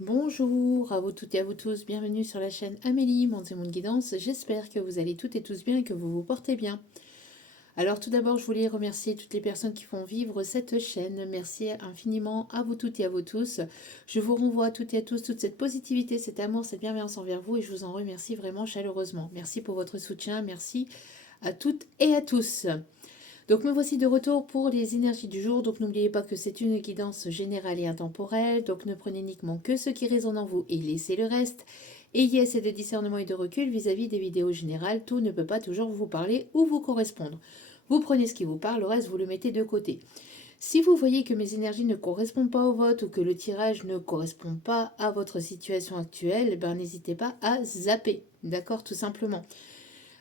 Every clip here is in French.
Bonjour à vous toutes et à vous tous, bienvenue sur la chaîne Amélie, Monde et Monde Guidance. J'espère que vous allez toutes et tous bien et que vous vous portez bien. Alors tout d'abord, je voulais remercier toutes les personnes qui font vivre cette chaîne. Merci infiniment à vous toutes et à vous tous. Je vous renvoie toutes et à tous toute cette positivité, cet amour, cette bienveillance envers vous et je vous en remercie vraiment chaleureusement. Merci pour votre soutien, merci à toutes et à tous. Donc me voici de retour pour les énergies du jour. Donc n'oubliez pas que c'est une guidance générale et intemporelle. Donc ne prenez uniquement que ce qui résonne en vous et laissez le reste. Ayez assez de discernement et de recul vis-à-vis des vidéos générales. Tout ne peut pas toujours vous parler ou vous correspondre. Vous prenez ce qui vous parle, le reste vous le mettez de côté. Si vous voyez que mes énergies ne correspondent pas au vote ou que le tirage ne correspond pas à votre situation actuelle, ben n'hésitez pas à zapper. D'accord, tout simplement.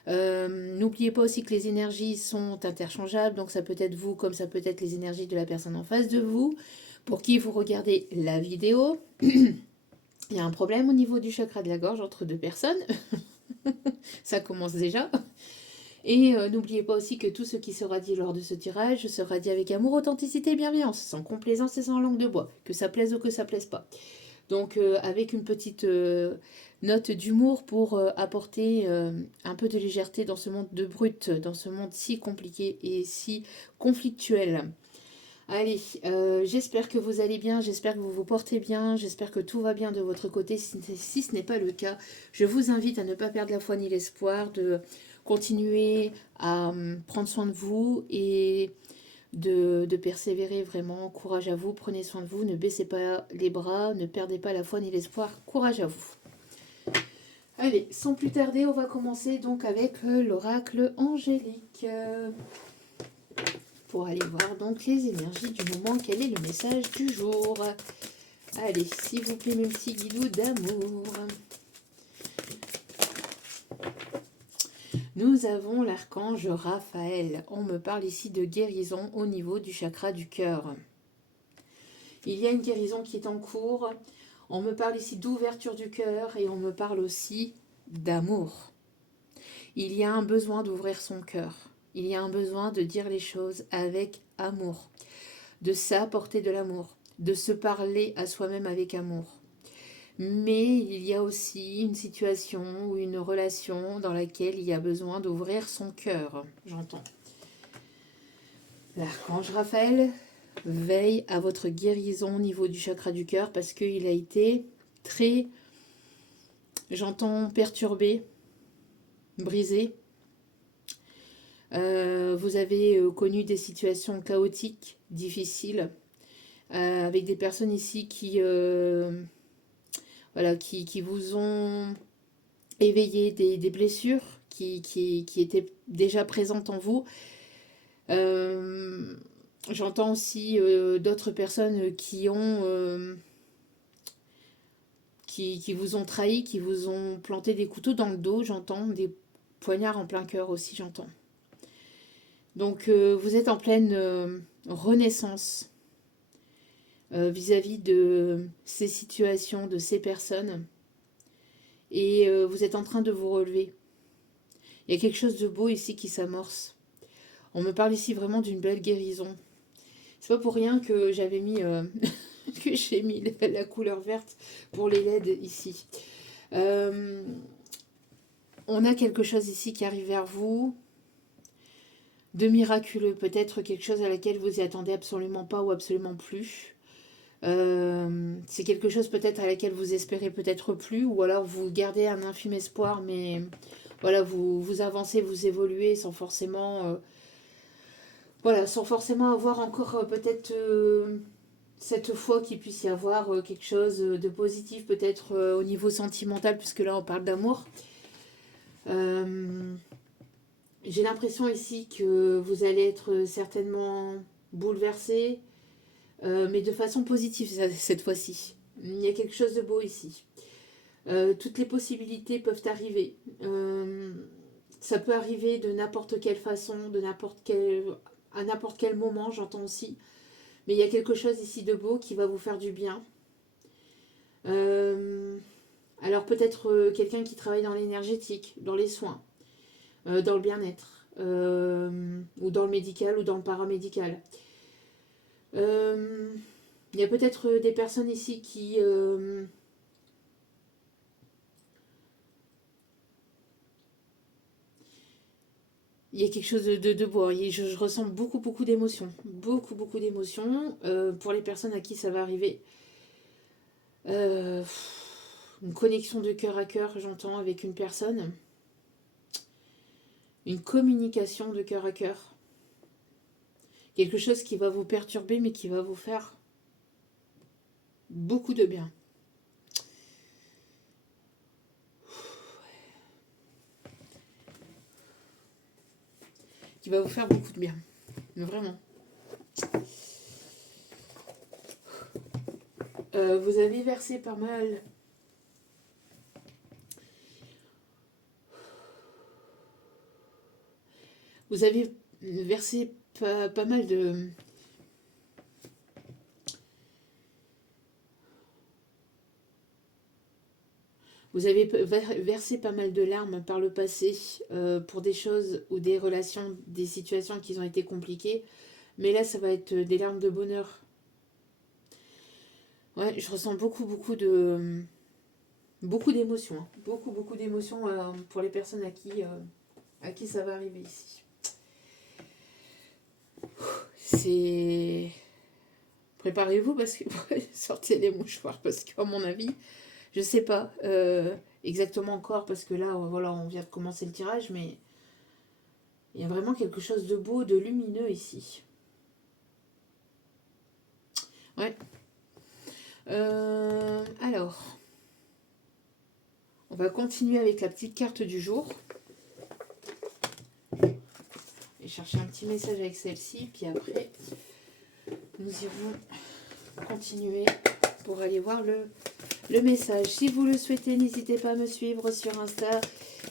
N'oubliez pas aussi que les énergies sont interchangeables, donc ça peut être vous comme ça peut être les énergies de la personne en face de vous, pour qui vous regardez la vidéo. Il y a un problème au niveau du chakra de la gorge entre deux personnes, ça commence déjà. Et n'oubliez pas aussi que tout ce qui sera dit lors de ce tirage sera dit avec amour, authenticité et bienveillance, sans complaisance et sans langue de bois, que ça plaise ou que ça plaise pas. Donc avec une petite note d'humour pour apporter un peu de légèreté dans ce monde de brut, dans ce monde si compliqué et si conflictuel. Allez, j'espère que vous allez bien, j'espère que vous vous portez bien, j'espère que tout va bien de votre côté. Si ce n'est pas le cas, je vous invite à ne pas perdre la foi ni l'espoir, de continuer à prendre soin de vous et de persévérer vraiment. Courage à vous, prenez soin de vous, ne baissez pas les bras, ne perdez pas la foi ni l'espoir. Courage à vous. Allez, sans plus tarder, on va commencer donc avec l'oracle angélique. Pour aller voir donc les énergies du moment, quel est le message du jour. Allez, s'il vous plaît, mes petits guidoux d'amour. Nous avons l'archange Raphaël. On me parle ici de guérison au niveau du chakra du cœur. Il y a une guérison qui est en cours. On me parle ici d'ouverture du cœur et on me parle aussi d'amour. Il y a un besoin d'ouvrir son cœur. Il y a un besoin de dire les choses avec amour, de s'apporter de l'amour, de se parler à soi-même avec amour. Mais il y a aussi une situation ou une relation dans laquelle il y a besoin d'ouvrir son cœur, j'entends. L'archange Raphaël veille à votre guérison au niveau du chakra du cœur parce qu'il a été très, j'entends, perturbé, brisé. Vous avez connu des situations chaotiques, difficiles, avec des personnes ici qui vous ont éveillé des blessures qui étaient déjà présentes en vous. J'entends aussi d'autres personnes qui vous ont trahi, qui vous ont planté des couteaux dans le dos, j'entends, des poignards en plein cœur aussi, j'entends. Donc vous êtes en pleine renaissance vis-à-vis de ces situations, de ces personnes, et vous êtes en train de vous relever. Il y a quelque chose de beau ici qui s'amorce. On me parle ici vraiment d'une belle guérison. C'est pas pour rien que j'avais mis que j'ai mis la couleur verte pour les LED ici. On a quelque chose ici qui arrive vers vous de miraculeux, peut-être quelque chose à laquelle vous y attendez absolument pas ou absolument plus. C'est quelque chose peut-être à laquelle vous espérez peut-être plus, ou alors vous gardez un infime espoir, mais voilà, vous avancez, vous évoluez sans forcément, sans forcément avoir encore peut-être cette foi qu'il puisse y avoir quelque chose de positif, peut-être au niveau sentimental, puisque là on parle d'amour. J'ai l'impression ici que vous allez être certainement bouleversé, mais de façon positive cette fois-ci. Il y a quelque chose de beau ici. Toutes les possibilités peuvent arriver. Ça peut arriver de n'importe quelle façon, à n'importe quel moment, j'entends aussi. Mais il y a quelque chose ici de beau qui va vous faire du bien. Alors peut-être quelqu'un qui travaille dans l'énergétique, dans les soins, dans le bien-être, ou dans le médical ou dans le paramédical. Il y a peut-être des personnes ici qui il y a quelque chose de beau. Je ressens beaucoup d'émotions. Beaucoup d'émotions. Pour les personnes à qui ça va arriver. Une connexion de cœur à cœur, j'entends, avec une personne. Une communication de cœur à cœur. Quelque chose qui va vous perturber, mais qui va vous faire beaucoup de bien. Qui va vous faire beaucoup de bien. Mais vraiment. Vous avez versé pas mal. Vous avez versé pas mal de... Vous avez versé pas mal de larmes par le passé pour des choses ou des relations, des situations qui ont été compliquées. Mais là, ça va être des larmes de bonheur. Ouais, je ressens beaucoup d'émotions. Hein. Beaucoup d'émotions pour les personnes à qui ça va arriver ici. C'est... Préparez-vous parce que sortez les mouchoirs parce qu'à mon avis, je sais pas exactement encore parce que là, voilà, on vient de commencer le tirage, mais il y a vraiment quelque chose de beau, de lumineux ici. Ouais. Alors, on va continuer avec la petite carte du jour. Et chercher un petit message avec celle-ci, puis après, nous irons continuer pour aller voir le message. Si vous le souhaitez, n'hésitez pas à me suivre sur Insta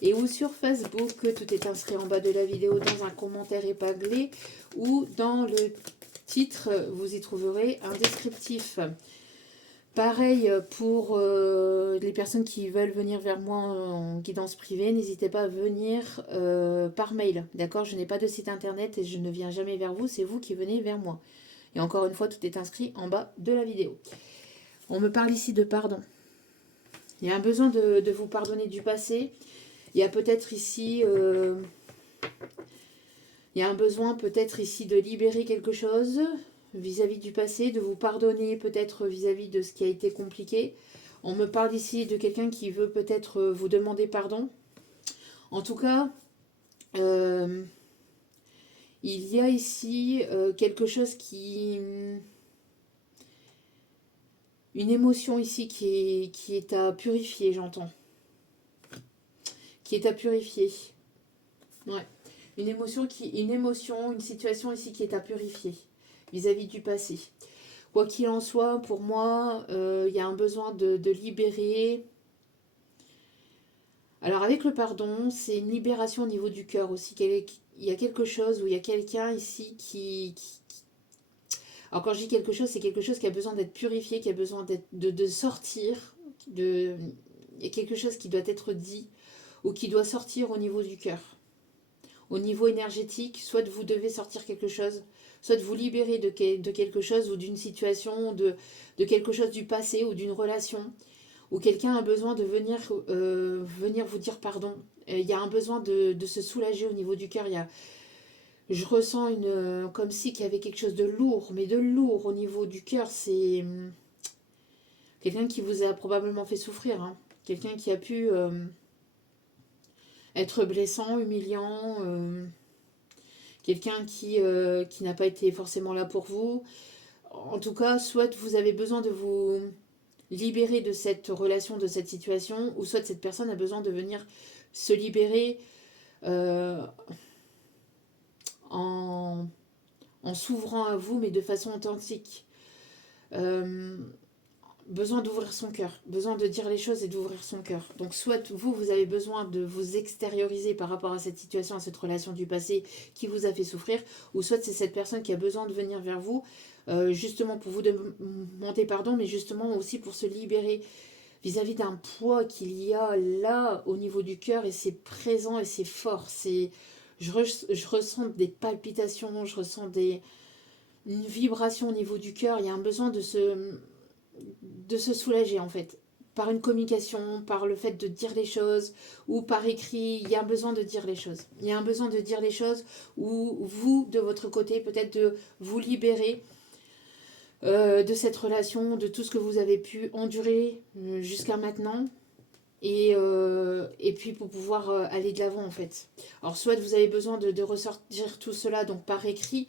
et ou sur Facebook. Tout est inscrit en bas de la vidéo dans un commentaire épinglé ou dans le titre, vous y trouverez un descriptif. Pareil pour les personnes qui veulent venir vers moi en guidance privée, n'hésitez pas à venir par mail. D'accord? Je n'ai pas de site internet et je ne viens jamais vers vous, c'est vous qui venez vers moi. Et encore une fois, tout est inscrit en bas de la vidéo. On me parle ici de pardon. Il y a un besoin de vous pardonner du passé. Il y a peut-être ici... il y a un besoin peut-être ici de libérer quelque chose vis-à-vis du passé, de vous pardonner peut-être vis-à-vis de ce qui a été compliqué. On me parle ici de quelqu'un qui veut peut-être vous demander pardon. En tout cas, il y a ici quelque chose qui... Une émotion ici qui est à purifier, j'entends. Qui est à purifier. Ouais. Une situation ici qui est à purifier vis-à-vis du passé. Quoi qu'il en soit, pour moi, il y a un besoin de libérer. Alors avec le pardon, c'est une libération au niveau du cœur aussi. Il y a quelque chose où il y a quelqu'un ici qui... Alors quand je dis quelque chose, c'est quelque chose qui a besoin d'être purifié, qui a besoin de sortir. Il y a quelque chose qui doit être dit ou qui doit sortir au niveau du cœur. Au niveau énergétique, soit vous devez sortir quelque chose, soit vous libérer de quelque chose ou d'une situation, de quelque chose du passé ou d'une relation, où quelqu'un a besoin de venir vous dire pardon. Il y a un besoin de se soulager au niveau du cœur. Je ressens comme si qu'il y avait quelque chose de lourd, mais de lourd au niveau du cœur. C'est quelqu'un qui vous a probablement fait souffrir. Hein. Quelqu'un qui a pu être blessant, humiliant. Quelqu'un qui n'a pas été forcément là pour vous. En tout cas, soit vous avez besoin de vous libérer de cette relation, de cette situation, ou soit cette personne a besoin de venir se libérer en s'ouvrant à vous, mais de façon authentique. Besoin d'ouvrir son cœur, besoin de dire les choses et d'ouvrir son cœur. Donc soit vous avez besoin de vous extérioriser par rapport à cette situation, à cette relation du passé qui vous a fait souffrir, ou soit c'est cette personne qui a besoin de venir vers vous, justement pour vous demander pardon, mais justement aussi pour se libérer vis-à-vis d'un poids qu'il y a là au niveau du cœur, et c'est présent et c'est fort. Je ressens des palpitations, je ressens une vibration au niveau du cœur, il y a un besoin de se soulager en fait. par une communication, par le fait de dire les choses, ou par écrit, il y a un besoin de dire les choses. Il y a un besoin de dire les choses, ou vous, de votre côté, peut-être de vous libérer de cette relation, de tout ce que vous avez pu endurer jusqu'à maintenant. Et puis pour pouvoir aller de l'avant en fait. Alors soit vous avez besoin de ressortir tout cela donc par écrit,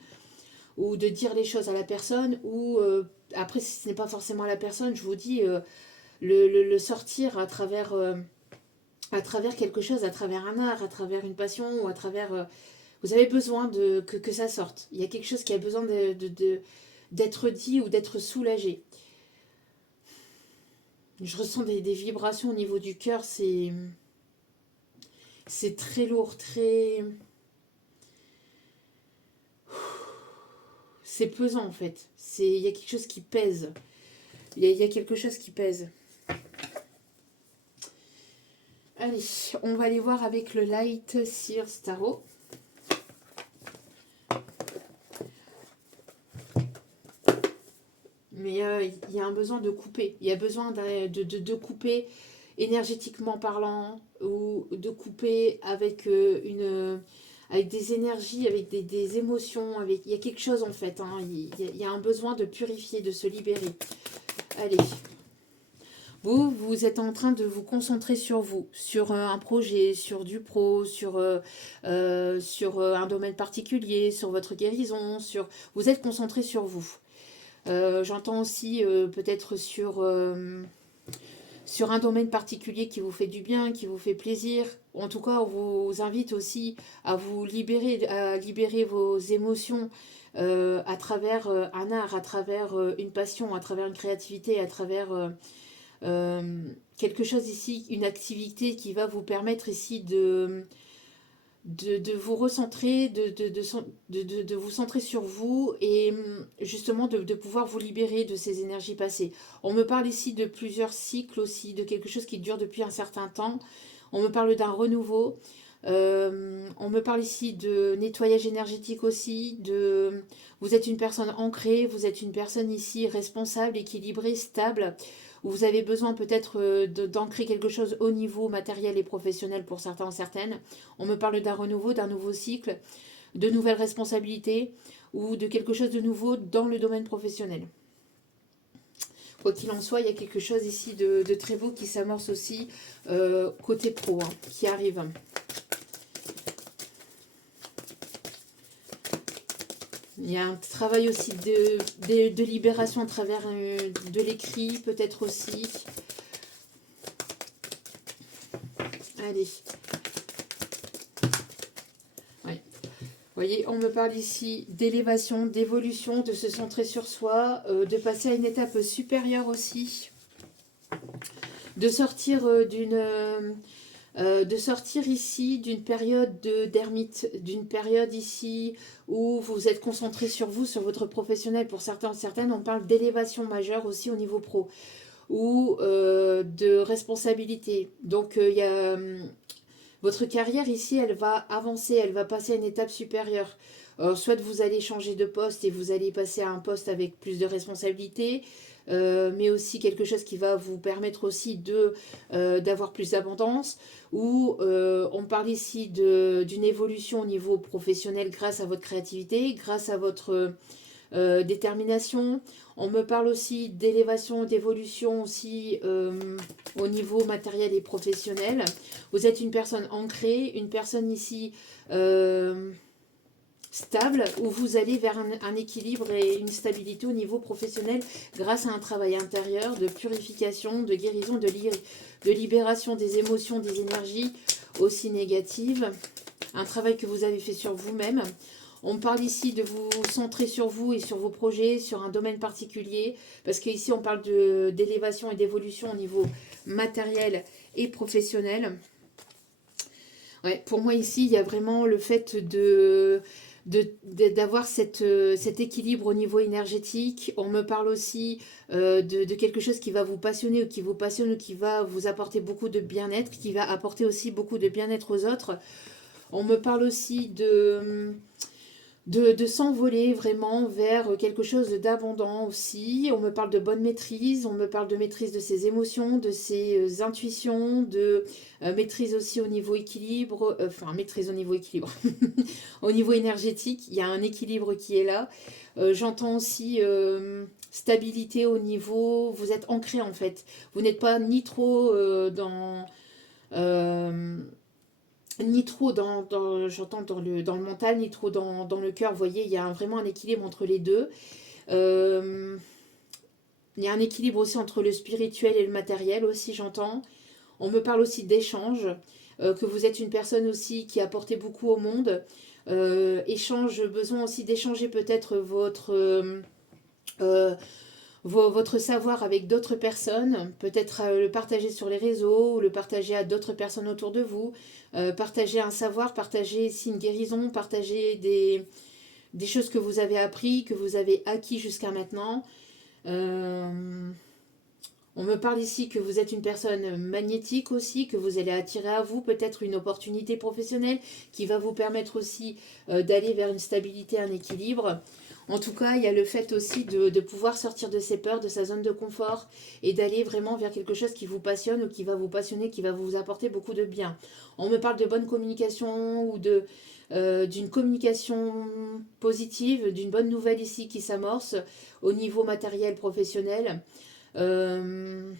ou de dire les choses à la personne, ou après si ce n'est pas forcément à la personne, je vous dis le sortir à travers quelque chose, à travers un art, à travers une passion, ou à travers... vous avez besoin que ça sorte. Il y a quelque chose qui a besoin d'être dit ou d'être soulagé. Je ressens des vibrations au niveau du cœur, c'est très lourd, très... C'est pesant en fait. Il y a quelque chose qui pèse. Il y a quelque chose qui pèse. Allez, on va aller voir avec le Light Sears Tarot. Mais il y a un besoin de couper. Il y a besoin de couper énergétiquement parlant, ou de couper avec avec des énergies, avec des émotions. Il y a quelque chose en fait. Hein. Il y a un besoin de purifier, de se libérer. Allez. Vous êtes en train de vous concentrer sur vous, sur un projet, sur du pro, sur un domaine particulier, sur votre guérison. Vous êtes concentré sur vous. J'entends aussi peut-être sur un domaine particulier qui vous fait du bien, qui vous fait plaisir. En tout cas, on vous invite aussi à vous libérer, à libérer vos émotions à travers un art, à travers une passion, à travers une créativité, à travers quelque chose ici, une activité qui va vous permettre ici de vous recentrer, de vous centrer sur vous et justement de pouvoir vous libérer de ces énergies passées. On me parle ici de plusieurs cycles aussi, de quelque chose qui dure depuis un certain temps. On me parle d'un renouveau. On me parle ici de nettoyage énergétique aussi. Vous êtes une personne ancrée, vous êtes une personne ici responsable, équilibrée, stable. Vous avez besoin peut-être d'ancrer quelque chose au niveau matériel et professionnel pour certains ou certaines. On me parle d'un renouveau, d'un nouveau cycle, de nouvelles responsabilités ou de quelque chose de nouveau dans le domaine professionnel. Quoi qu'il en soit, il y a quelque chose ici de très beau qui s'amorce aussi côté pro, hein, qui arrive. Il y a un travail aussi de libération à travers de l'écrit, peut-être aussi. Allez. Ouais. Vous voyez, on me parle ici d'élévation, d'évolution, de se centrer sur soi, de passer à une étape supérieure aussi. De sortir de sortir ici d'une période d'ermite, d'une période ici où vous êtes concentré sur vous, sur votre professionnel. Pour certains, certaines, on parle d'élévation majeure aussi au niveau pro ou de responsabilité. Donc, il y a votre carrière ici, elle va avancer, elle va passer à une étape supérieure. Soit vous allez changer de poste et vous allez passer à un poste avec plus de responsabilités, mais aussi quelque chose qui va vous permettre aussi d'avoir plus d'abondance. Ou on parle ici d'une évolution au niveau professionnel grâce à votre créativité, grâce à votre détermination. On me parle aussi d'élévation, d'évolution aussi au niveau matériel et professionnel. Vous êtes une personne ancrée, une personne ici stable, où vous allez vers un équilibre et une stabilité au niveau professionnel grâce à un travail intérieur de purification, de guérison, de libération des émotions, des énergies aussi négatives. Un travail que vous avez fait sur vous-même. On parle ici de vous centrer sur vous et sur vos projets, sur un domaine particulier, parce qu'ici on parle d'élévation et d'évolution au niveau matériel et professionnel. Ouais, pour moi ici, il y a vraiment le fait d'avoir cet équilibre au niveau énergétique. On me parle aussi de quelque chose qui va vous passionner ou qui vous passionne ou qui va vous apporter beaucoup de bien-être, qui va apporter aussi beaucoup de bien-être aux autres. On me parle aussi de s'envoler vraiment vers quelque chose d'abondant aussi. On me parle de bonne maîtrise, on me parle de maîtrise de ses émotions, de ses intuitions, de maîtrise aussi au niveau équilibre, enfin maîtrise au niveau équilibre, au niveau énergétique, il y a un équilibre qui est là. J'entends aussi stabilité au niveau, vous êtes ancré en fait, vous n'êtes pas ni trop euh, ni trop j'entends dans le mental, ni trop dans le cœur. Vous voyez, il y a vraiment un équilibre entre les deux. Euh, il y a un équilibre aussi entre le spirituel et le matériel aussi, j'entends. On me parle aussi d'échange, que vous êtes une personne aussi qui a apporté beaucoup au monde. Besoin aussi d'échanger peut-être euh, votre savoir avec d'autres personnes, peut-être le partager sur les réseaux ou le partager à d'autres personnes autour de vous, partager un savoir, partager ici une guérison, partager des choses que vous avez appris, que vous avez acquis jusqu'à maintenant. Euh, on me parle ici que vous êtes une personne magnétique aussi, que vous allez attirer à vous peut-être une opportunité professionnelle qui va vous permettre aussi d'aller vers une stabilité, un équilibre. En tout cas, il y a le fait aussi de pouvoir sortir de ses peurs, de sa zone de confort et d'aller vraiment vers quelque chose qui vous passionne ou qui va vous passionner, qui va vous apporter beaucoup de bien. On me parle de bonne communication ou d'une communication positive, d'une bonne nouvelle ici qui s'amorce au niveau matériel professionnel. Euh,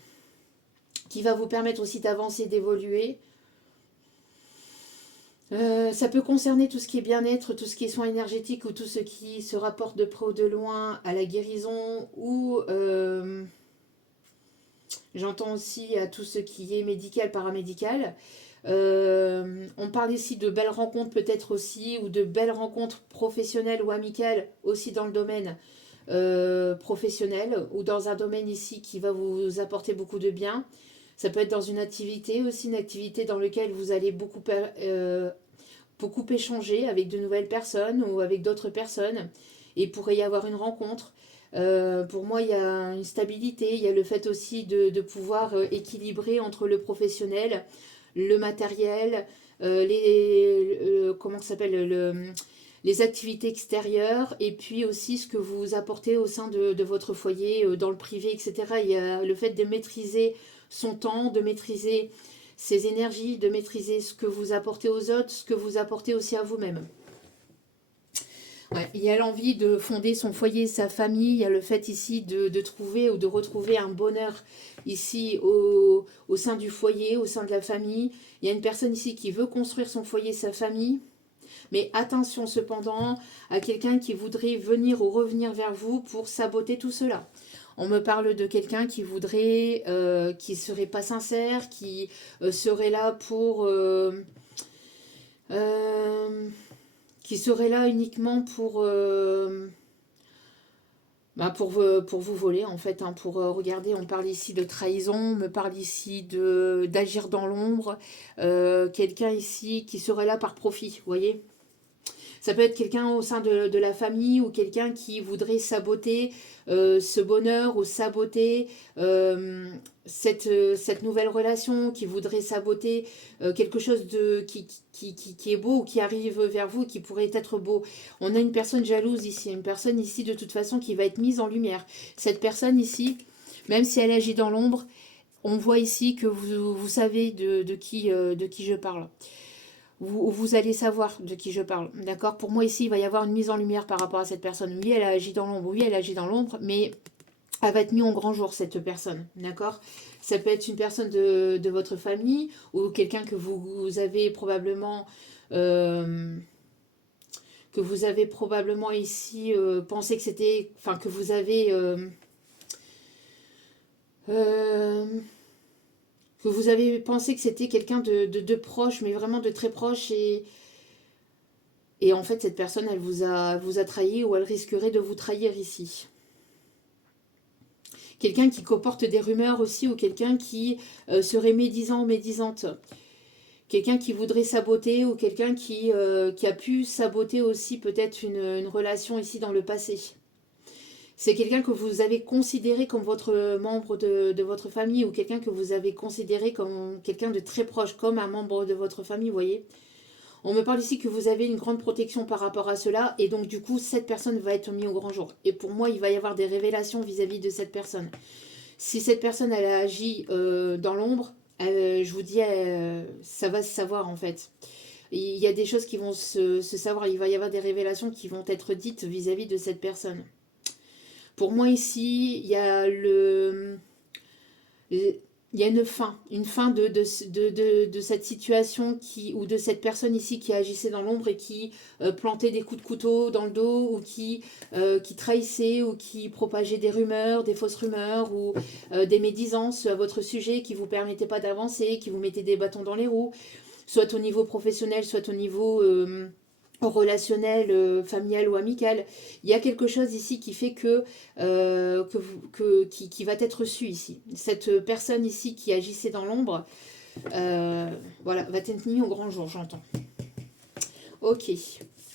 qui va vous permettre aussi d'avancer, d'évoluer. Ça peut concerner tout ce qui est bien-être, tout ce qui est soins énergétiques ou tout ce qui se rapporte de près ou de loin à la guérison ou j'entends aussi à tout ce qui est médical, paramédical. On parle ici de belles rencontres peut-être aussi ou de belles rencontres professionnelles ou amicales aussi dans le domaine professionnel ou dans un domaine ici qui va vous apporter beaucoup de bien. Ça peut être dans une activité aussi, une activité dans laquelle vous allez beaucoup échanger avec de nouvelles personnes ou avec d'autres personnes et il pourrait y avoir une rencontre. Pour moi, il y a une stabilité, il y a le fait aussi de pouvoir équilibrer entre le professionnel, le matériel, comment ça s'appelle, les activités extérieures et puis aussi ce que vous apportez au sein de votre foyer, dans le privé, etc. Il y a le fait de maîtriser son temps, de maîtriser ses énergies, de maîtriser ce que vous apportez aux autres, ce que vous apportez aussi à vous-même. Ouais, il y a l'envie de fonder son foyer, sa famille, il y a le fait ici de trouver ou de retrouver un bonheur ici au sein du foyer, au sein de la famille. Il y a une personne ici qui veut construire son foyer, sa famille, mais attention cependant à quelqu'un qui voudrait venir ou revenir vers vous pour saboter tout cela. On me parle de quelqu'un qui voudrait, qui serait pas sincère, qui serait là euh, qui serait là uniquement pour vous voler en fait, hein, pour regarder, on parle ici de trahison, on me parle ici d'agir dans l'ombre, quelqu'un ici qui serait là par profit, vous voyez. Ça peut être quelqu'un au sein de la famille ou quelqu'un qui voudrait saboter ce bonheur ou saboter cette nouvelle relation, qui voudrait saboter quelque chose qui est beau ou qui arrive vers vous, qui pourrait être beau. On a une personne jalouse ici, une personne ici de toute façon qui va être mise en lumière. Cette personne ici, même si elle agit dans l'ombre, on voit ici que vous savez de qui je parle. Vous allez savoir de qui je parle, d'accord. Pour moi ici, il va y avoir une mise en lumière par rapport à cette personne. Oui, elle agit dans l'ombre, oui, elle agit dans l'ombre, mais elle va être mise en grand jour, cette personne, d'accord. Ça peut être une personne de votre famille ou quelqu'un que vous avez probablement... que vous avez probablement ici pensé que c'était... Enfin, que vous avez... Euh, que vous avez pensé que c'était quelqu'un de proche, mais vraiment de très proche, et en fait, cette personne, elle vous a trahi ou elle risquerait de vous trahir ici. Quelqu'un qui comporte des rumeurs aussi ou quelqu'un qui serait médisant ou médisante. Quelqu'un qui voudrait saboter ou quelqu'un qui a pu saboter aussi peut-être une relation ici dans le passé. C'est quelqu'un que vous avez considéré comme votre membre de votre famille ou quelqu'un que vous avez considéré comme quelqu'un de très proche, comme un membre de votre famille, vous voyez. On me parle ici que vous avez une grande protection par rapport à cela. Et donc, du coup, cette personne va être mise au grand jour. Et pour moi, il va y avoir des révélations vis-à-vis de cette personne. Si cette personne, elle a agi dans l'ombre, je vous dis, ça va se savoir en fait. Il y a des choses qui vont se savoir. Il va y avoir des révélations qui vont être dites vis-à-vis de cette personne. Pour moi ici, il y a il y a une fin de cette situation ou de cette personne ici qui agissait dans l'ombre et qui plantait des coups de couteau dans le dos ou qui trahissait ou qui propageait des rumeurs, des fausses rumeurs ou des médisances à votre sujet qui ne vous permettaient pas d'avancer, qui vous mettaient des bâtons dans les roues, soit au niveau professionnel, soit au niveau relationnel, familial ou amical. Il y a quelque chose ici qui fait qui va être su ici. Cette personne ici qui agissait dans l'ombre, voilà, va être mise au grand jour, j'entends. Ok,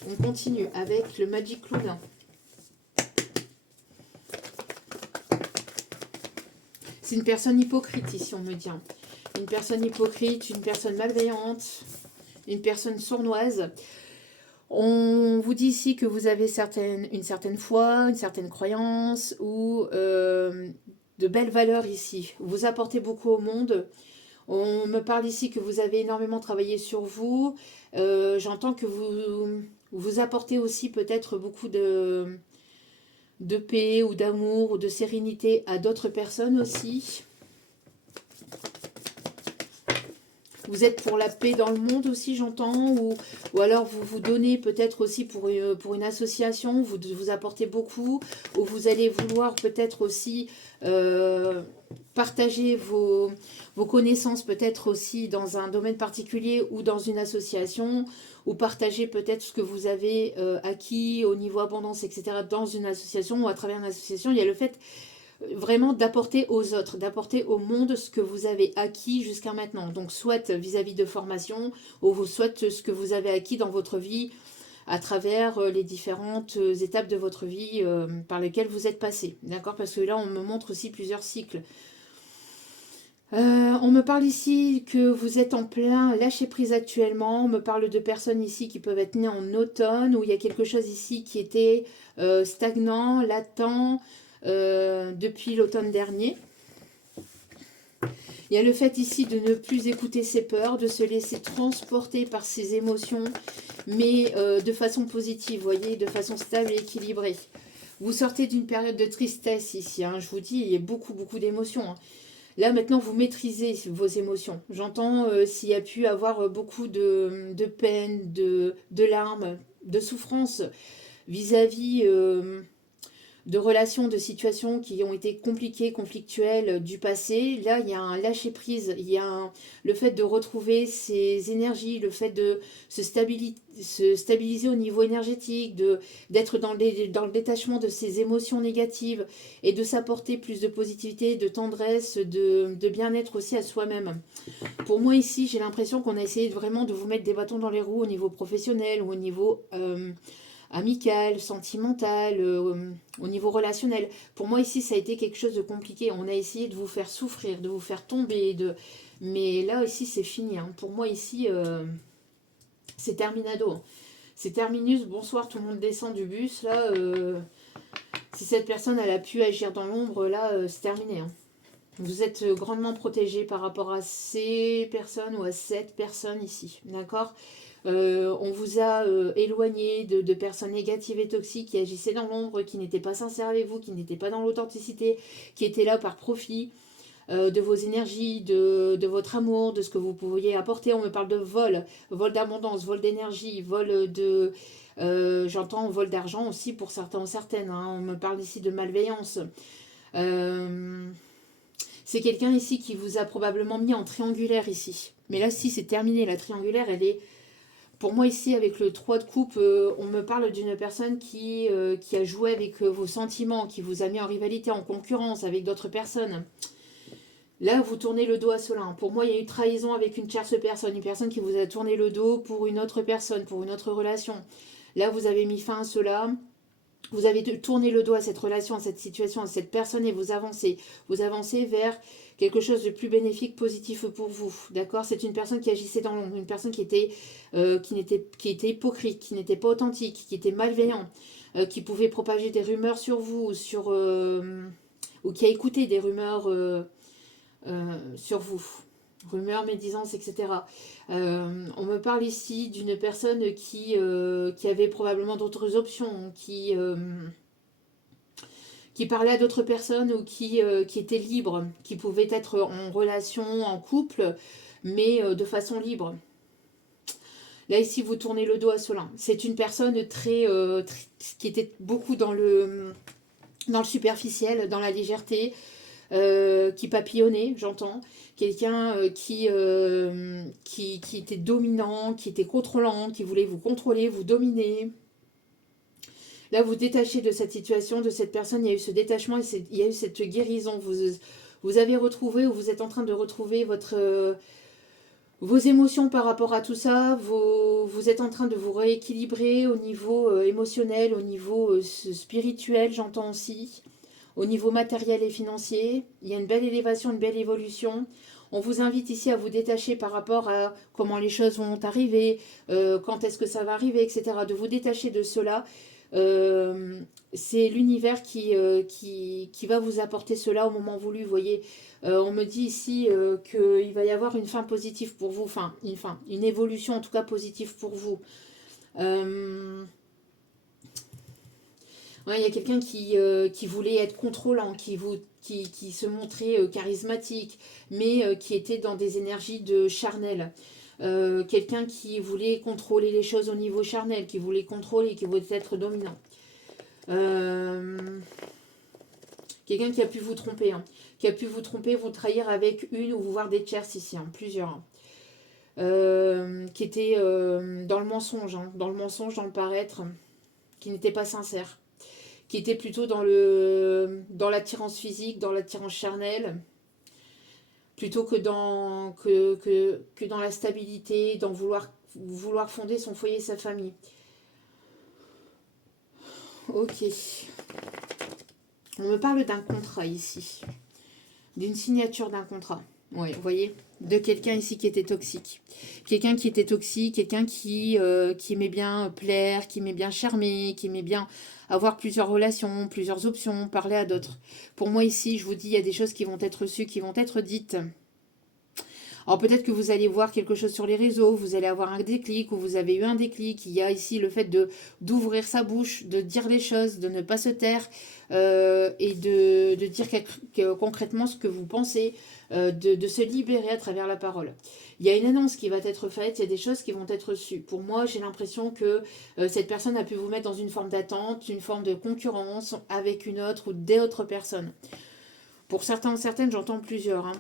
on continue avec le Magic Clown. C'est une personne hypocrite ici, on me dit. Une personne hypocrite, une personne malveillante, une personne sournoise. On vous dit ici que vous avez une certaine foi, une certaine croyance ou de belles valeurs ici. Vous apportez beaucoup au monde. On me parle ici que vous avez énormément travaillé sur vous. J'entends que vous apportez aussi peut-être beaucoup de paix ou d'amour ou de sérénité à d'autres personnes aussi. Vous êtes pour la paix dans le monde aussi, j'entends, ou alors vous vous donnez peut-être aussi pour une association, vous apportez beaucoup, ou vous allez vouloir peut-être aussi partager vos connaissances peut-être aussi dans un domaine particulier ou dans une association, ou partager peut-être ce que vous avez acquis au niveau abondance, etc. dans une association ou à travers une association. Il y a le fait vraiment d'apporter aux autres, d'apporter au monde ce que vous avez acquis jusqu'à maintenant. Donc soit vis-à-vis de formation, ou soit ce que vous avez acquis dans votre vie à travers les différentes étapes de votre vie par lesquelles vous êtes passé. D'accord? Parce que là, on me montre aussi plusieurs cycles. On me parle ici que vous êtes en plein lâcher-prise actuellement. On me parle de personnes ici qui peuvent être nées en automne, où il y a quelque chose ici qui était stagnant, latent, depuis l'automne dernier. Il y a le fait ici de ne plus écouter ses peurs, de se laisser transporter par ses émotions, mais de façon positive, vous voyez, de façon stable et équilibrée. Vous sortez d'une période de tristesse ici, je vous dis, il y a beaucoup d'émotions. Là, maintenant, vous maîtrisez vos émotions. J'entends s'il y a pu avoir beaucoup de peine, de larmes, de souffrance vis-à-vis de relations, de situations qui ont été compliquées, conflictuelles du passé. Là, il y a un lâcher-prise, il y a le fait de retrouver ses énergies, le fait de se stabiliser au niveau énergétique, d'être dans le détachement de ses émotions négatives et de s'apporter plus de positivité, de tendresse, de bien-être aussi à soi-même. Pour moi ici, j'ai l'impression qu'on a essayé vraiment de vous mettre des bâtons dans les roues au niveau professionnel ou au niveau amical, sentimental, au niveau relationnel. Pour moi ici, ça a été quelque chose de compliqué. On a essayé de vous faire souffrir, de vous faire tomber, mais là ici, c'est fini. Pour moi ici, c'est terminado. C'est terminus, bonsoir, tout le monde descend du bus. Là, si cette personne, elle a pu agir dans l'ombre, là, c'est terminé. Vous êtes grandement protégé par rapport à ces personnes ou à cette personne ici. D'accord ? On vous a éloigné de personnes négatives et toxiques qui agissaient dans l'ombre, qui n'étaient pas sincères avec vous, qui n'étaient pas dans l'authenticité, qui étaient là par profit de vos énergies, de votre amour, de ce que vous pouviez apporter. On me parle de vol d'abondance, vol d'énergie, vol de... j'entends vol d'argent aussi pour certains ou certaines. On me parle ici de malveillance. C'est quelqu'un ici qui vous a probablement mis en triangulaire ici. Mais là, si c'est terminé, la triangulaire, elle est... Pour moi ici, avec le 3 de coupe, on me parle d'une personne qui a joué avec vos sentiments, qui vous a mis en rivalité, en concurrence avec d'autres personnes. Là, vous tournez le dos à cela. Pour moi, il y a eu trahison avec une tierce personne, une personne qui vous a tourné le dos pour une autre personne, pour une autre relation. Là, vous avez mis fin à cela. Vous avez tourné le dos à cette relation, à cette situation, à cette personne et vous avancez. Vous avancez vers quelque chose de plus bénéfique, positif pour vous, d'accord? C'est une personne qui agissait dans l'ombre, une personne qui était hypocrite, qui n'était pas authentique, qui était malveillant, qui pouvait propager des rumeurs sur vous, ou qui a écouté des rumeurs sur vous. Rumeurs, médisances, etc. On me parle ici d'une personne qui avait probablement d'autres options, qui parlait à d'autres personnes ou qui était libre, qui pouvait être en relation, en couple, mais de façon libre. Là, ici, vous tournez le dos à cela. C'est une personne qui était beaucoup dans le superficiel, dans la légèreté, qui papillonnait, j'entends. Quelqu'un qui était dominant, qui était contrôlant, qui voulait vous contrôler, vous dominer. Là, vous détachez de cette situation, de cette personne, il y a eu ce détachement, il y a eu cette guérison. Vous avez retrouvé, ou vous êtes en train de retrouver vos émotions par rapport à tout ça. Vous êtes en train de vous rééquilibrer au niveau émotionnel, au niveau spirituel, j'entends aussi. Au niveau matériel et financier, il y a une belle élévation, une belle évolution. On vous invite ici à vous détacher par rapport à comment les choses vont arriver, quand est-ce que ça va arriver, etc. De vous détacher de cela. C'est l'univers qui va vous apporter cela au moment voulu. Vous voyez, on me dit ici qu'il va y avoir une fin positive pour vous, une évolution en tout cas positive pour vous. Ouais, il y a quelqu'un qui voulait être contrôlant, qui se montrait charismatique, mais qui était dans des énergies de charnel. Quelqu'un qui voulait contrôler les choses au niveau charnel, qui voulait contrôler, qui voulait être dominant. Quelqu'un qui a pu vous tromper, qui a pu vous tromper, vous trahir avec une ou vous voir des tierces ici, plusieurs. Qui était dans le mensonge, dans le paraître, qui n'était pas sincère, qui était plutôt dans l'attirance physique, dans l'attirance charnelle, plutôt que dans la stabilité, dans vouloir fonder son foyer, sa famille. Ok. On me parle d'un contrat ici. D'une signature d'un contrat. Oui, vous voyez, de quelqu'un ici qui était toxique. Quelqu'un qui était toxique, quelqu'un qui aimait bien plaire, qui aimait bien charmer, qui aimait bien avoir plusieurs relations, plusieurs options, parler à d'autres. Pour moi ici, je vous dis, il y a des choses qui vont être reçues, qui vont être dites. Alors peut-être que vous allez voir quelque chose sur les réseaux, vous allez avoir un déclic, ou vous avez eu un déclic. Il y a ici le fait d'ouvrir sa bouche, de dire les choses, de ne pas se taire, et de dire concrètement ce que vous pensez, de se libérer à travers la parole. Il y a une annonce qui va être faite, il y a des choses qui vont être reçues. Pour moi, j'ai l'impression que cette personne a pu vous mettre dans une forme d'attente, une forme de concurrence avec une autre ou des autres personnes. Pour certains ou certaines, j'entends plusieurs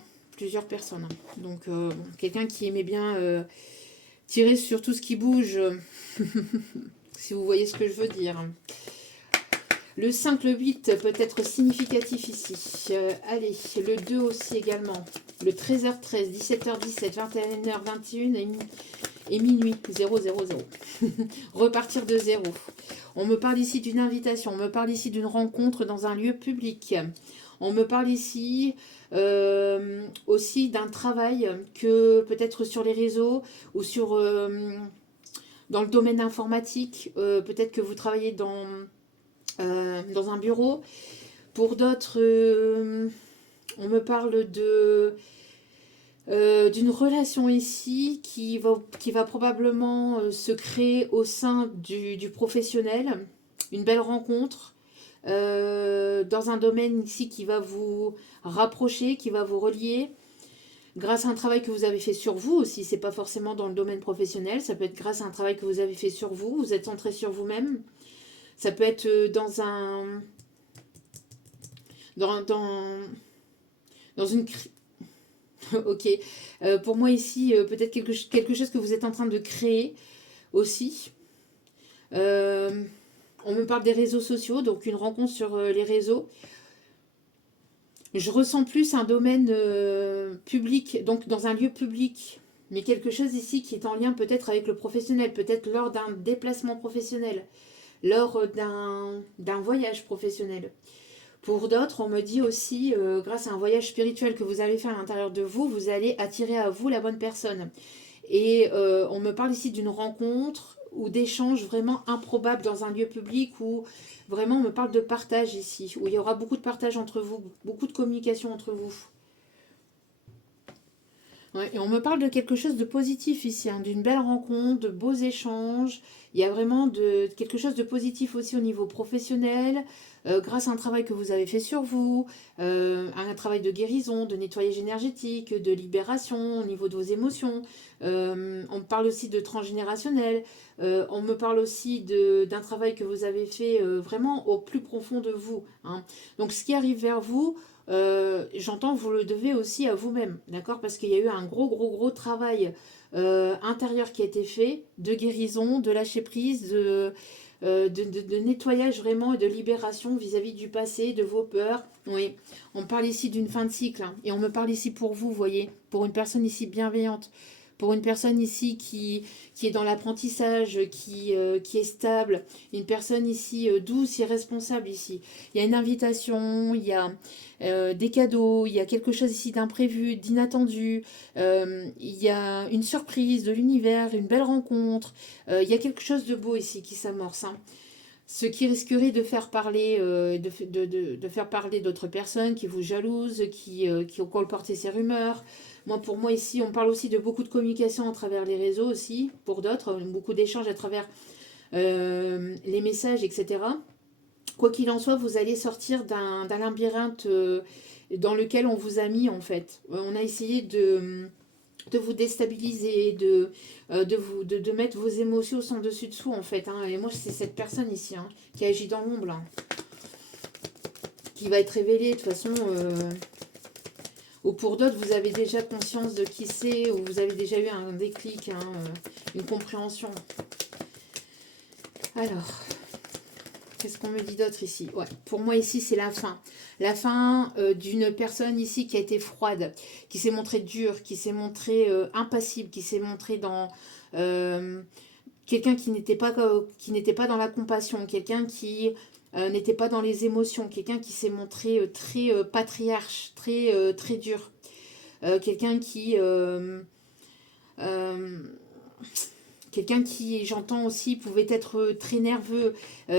personnes. Donc, quelqu'un qui aimait bien tirer sur tout ce qui bouge, si vous voyez ce que je veux dire. Le 5, le 8 peut être significatif ici. Allez, le 2 aussi également. Le 13h13, 17h17, 21h21 et minuit 000. Repartir de zéro. On me parle ici d'une invitation, on me parle ici d'une rencontre dans un lieu public. On me parle ici aussi d'un travail que peut-être sur les réseaux ou dans le domaine informatique. Peut-être que vous travaillez dans un bureau. Pour d'autres, on me parle d'une relation ici qui va probablement se créer au sein du professionnel. Une belle rencontre dans un domaine ici qui va vous rapprocher, qui va vous relier grâce à un travail que vous avez fait sur vous aussi. C'est pas forcément dans le domaine professionnel, ça peut être grâce à un travail que vous avez fait sur vous. Vous êtes centré sur vous-même. Ça peut être dans une... Ok. Pour moi ici, peut-être quelque chose que vous êtes en train de créer aussi. On me parle des réseaux sociaux, donc une rencontre sur les réseaux. Je ressens plus un domaine public, donc dans un lieu public, mais quelque chose ici qui est en lien peut-être avec le professionnel, peut-être lors d'un déplacement professionnel, lors d'un voyage professionnel. Pour d'autres, on me dit aussi, grâce à un voyage spirituel que vous avez fait à l'intérieur de vous, vous allez attirer à vous la bonne personne. Et on me parle ici d'une rencontre ou d'échanges vraiment improbables dans un lieu public où vraiment on me parle de partage ici, où il y aura beaucoup de partage entre vous, beaucoup de communication entre vous. Ouais, et on me parle de quelque chose de positif ici, hein, d'une belle rencontre, de beaux échanges. Il y a vraiment quelque chose de positif aussi au niveau professionnel, grâce à un travail que vous avez fait sur vous, un travail de guérison, de nettoyage énergétique, de libération au niveau de vos émotions. On me parle aussi de transgénérationnel. On me parle aussi d'un travail que vous avez fait vraiment au plus profond de vous, hein. Donc ce qui arrive vers vous, j'entends, vous le devez aussi à vous-même, d'accord? Parce qu'il y a eu un gros travail intérieur qui a été fait, de guérison, de lâcher prise, de nettoyage vraiment et de libération vis-à-vis du passé, de vos peurs. Oui, on parle ici d'une fin de cycle, hein, et on me parle ici pour vous, voyez, pour une personne ici bienveillante. Pour une personne ici qui est dans l'apprentissage, qui est stable, une personne ici douce et responsable ici. Il y a une invitation, il y a des cadeaux, il y a quelque chose ici d'imprévu, d'inattendu, il y a une surprise de l'univers, une belle rencontre, il y a quelque chose de beau ici qui s'amorce, hein. Ce qui risquerait de faire parler, de faire parler d'autres personnes qui vous jalousent, qui ont colporté ces rumeurs. Moi, pour moi, ici, on parle aussi de beaucoup de communication à travers les réseaux aussi, pour d'autres, beaucoup d'échanges à travers les messages, etc. Quoi qu'il en soit, vous allez sortir d'un labyrinthe dans lequel on vous a mis, en fait. On a essayé de vous déstabiliser, de mettre vos émotions sans dessus dessous, en fait, hein. Et moi, c'est cette personne ici, hein, qui agit dans l'ombre, là, qui va être révélée de toute façon. Ou pour d'autres, vous avez déjà conscience de qui c'est, ou vous avez déjà eu un déclic, hein, une compréhension. Alors, qu'est-ce qu'on me dit d'autre ici? Ouais, pour moi ici, c'est la fin. La fin d'une personne ici qui a été froide, qui s'est montrée dure, qui s'est montrée impassible, qui s'est montrée dans quelqu'un qui n'était pas dans la compassion, quelqu'un qui n'était pas dans les émotions, quelqu'un qui s'est montré très patriarche, très dur, quelqu'un euh, qui, j'entends aussi, pouvait être très nerveux,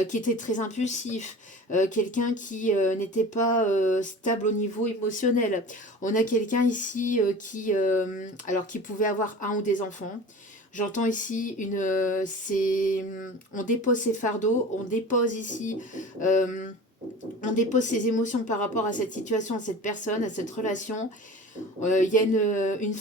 qui était très impulsif, quelqu'un qui n'était pas stable au niveau émotionnel. On a quelqu'un ici alors qui pouvait avoir un ou des enfants. J'entends ici on dépose ses fardeaux, on dépose ses émotions par rapport à cette situation, à cette personne, à cette relation. Il y a une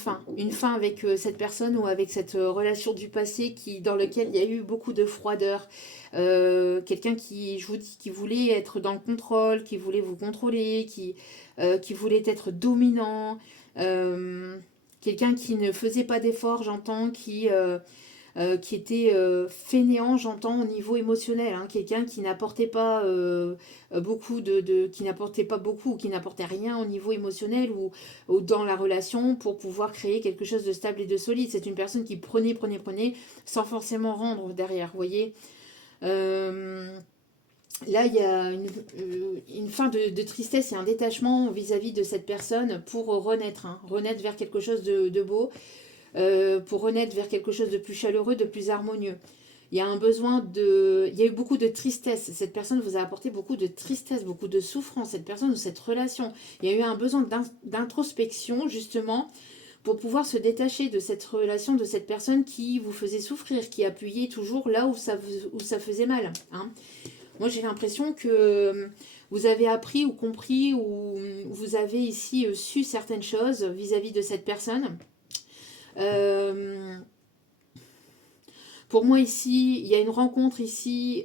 fin avec cette personne ou avec cette relation du passé dans lequel il y a eu beaucoup de froideur. Quelqu'un qui, je vous dis, qui voulait être dans le contrôle, qui voulait vous contrôler, qui voulait être dominant. Quelqu'un qui ne faisait pas d'efforts, j'entends, qui était fainéant, j'entends, au niveau émotionnel, hein. Quelqu'un qui n'apportait pas qui n'apportait pas beaucoup, ou qui n'apportait rien au niveau émotionnel ou dans la relation pour pouvoir créer quelque chose de stable et de solide. C'est une personne qui prenait, sans forcément rendre derrière, vous voyez. Là, il y a une fin de tristesse et un détachement vis-à-vis de cette personne pour renaître, hein, renaître vers quelque chose de beau, pour renaître vers quelque chose de plus chaleureux, de plus harmonieux. Il y a un besoin il y a eu beaucoup de tristesse. Cette personne vous a apporté beaucoup de tristesse, beaucoup de souffrance, cette personne ou cette relation. Il y a eu un besoin d'introspection, justement, pour pouvoir se détacher de cette relation, de cette personne qui vous faisait souffrir, qui appuyait toujours là où ça faisait mal, hein. Moi, j'ai l'impression que vous avez appris ou compris ou vous avez ici su certaines choses vis-à-vis de cette personne. Pour moi ici, il y a une rencontre ici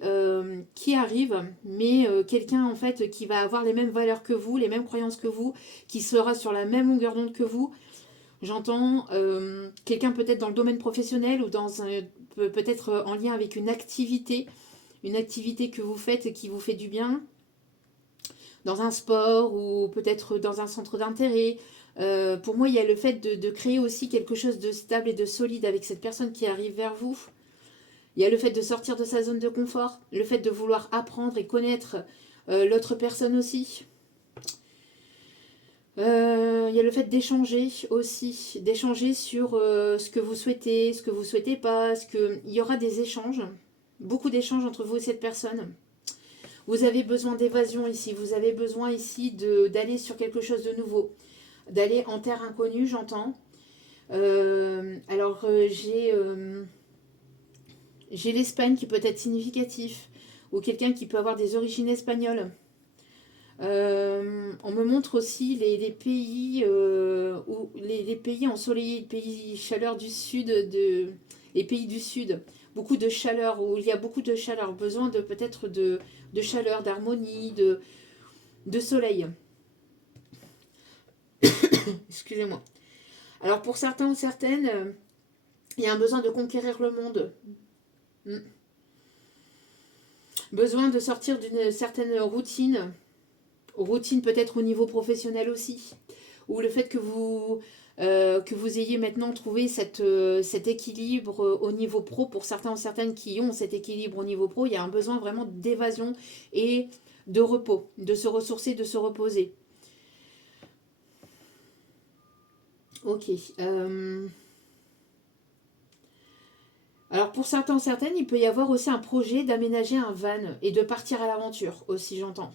qui arrive, mais quelqu'un en fait qui va avoir les mêmes valeurs que vous, les mêmes croyances que vous, qui sera sur la même longueur d'onde que vous. J'entends quelqu'un peut-être dans le domaine professionnel ou peut-être en lien avec une activité que vous faites et qui vous fait du bien, dans un sport ou peut-être dans un centre d'intérêt. Pour moi, il y a le fait de créer aussi quelque chose de stable et de solide avec cette personne qui arrive vers vous. Il y a le fait de sortir de sa zone de confort, le fait de vouloir apprendre et connaître l'autre personne aussi. Il y a le fait d'échanger aussi, d'échanger sur ce que vous souhaitez, ce que vous souhaitez pas, il y aura des échanges, beaucoup d'échanges entre vous et cette personne. Vous avez besoin d'évasion ici, vous avez besoin ici d'aller sur quelque chose de nouveau, d'aller en terre inconnue, j'entends. J'ai l'Espagne qui peut être significatif, ou quelqu'un qui peut avoir des origines espagnoles. On me montre aussi les pays, les pays ensoleillés, les pays chaleur du sud, les pays du sud. Beaucoup de chaleur, où il y a beaucoup de chaleur, besoin de peut-être de chaleur, d'harmonie, de soleil. Excusez-moi. Alors pour certains ou certaines, il y a un besoin de conquérir le monde. Besoin de sortir d'une certaine routine. Routine peut-être au niveau professionnel aussi. Ou le fait que vous ayez maintenant trouvé cet équilibre au niveau pro. Pour certains ou certaines qui ont cet équilibre au niveau pro, il y a un besoin vraiment d'évasion et de repos, de se ressourcer, de se reposer. Ok. Alors pour certains ou certaines, il peut y avoir aussi un projet d'aménager un van et de partir à l'aventure aussi, j'entends.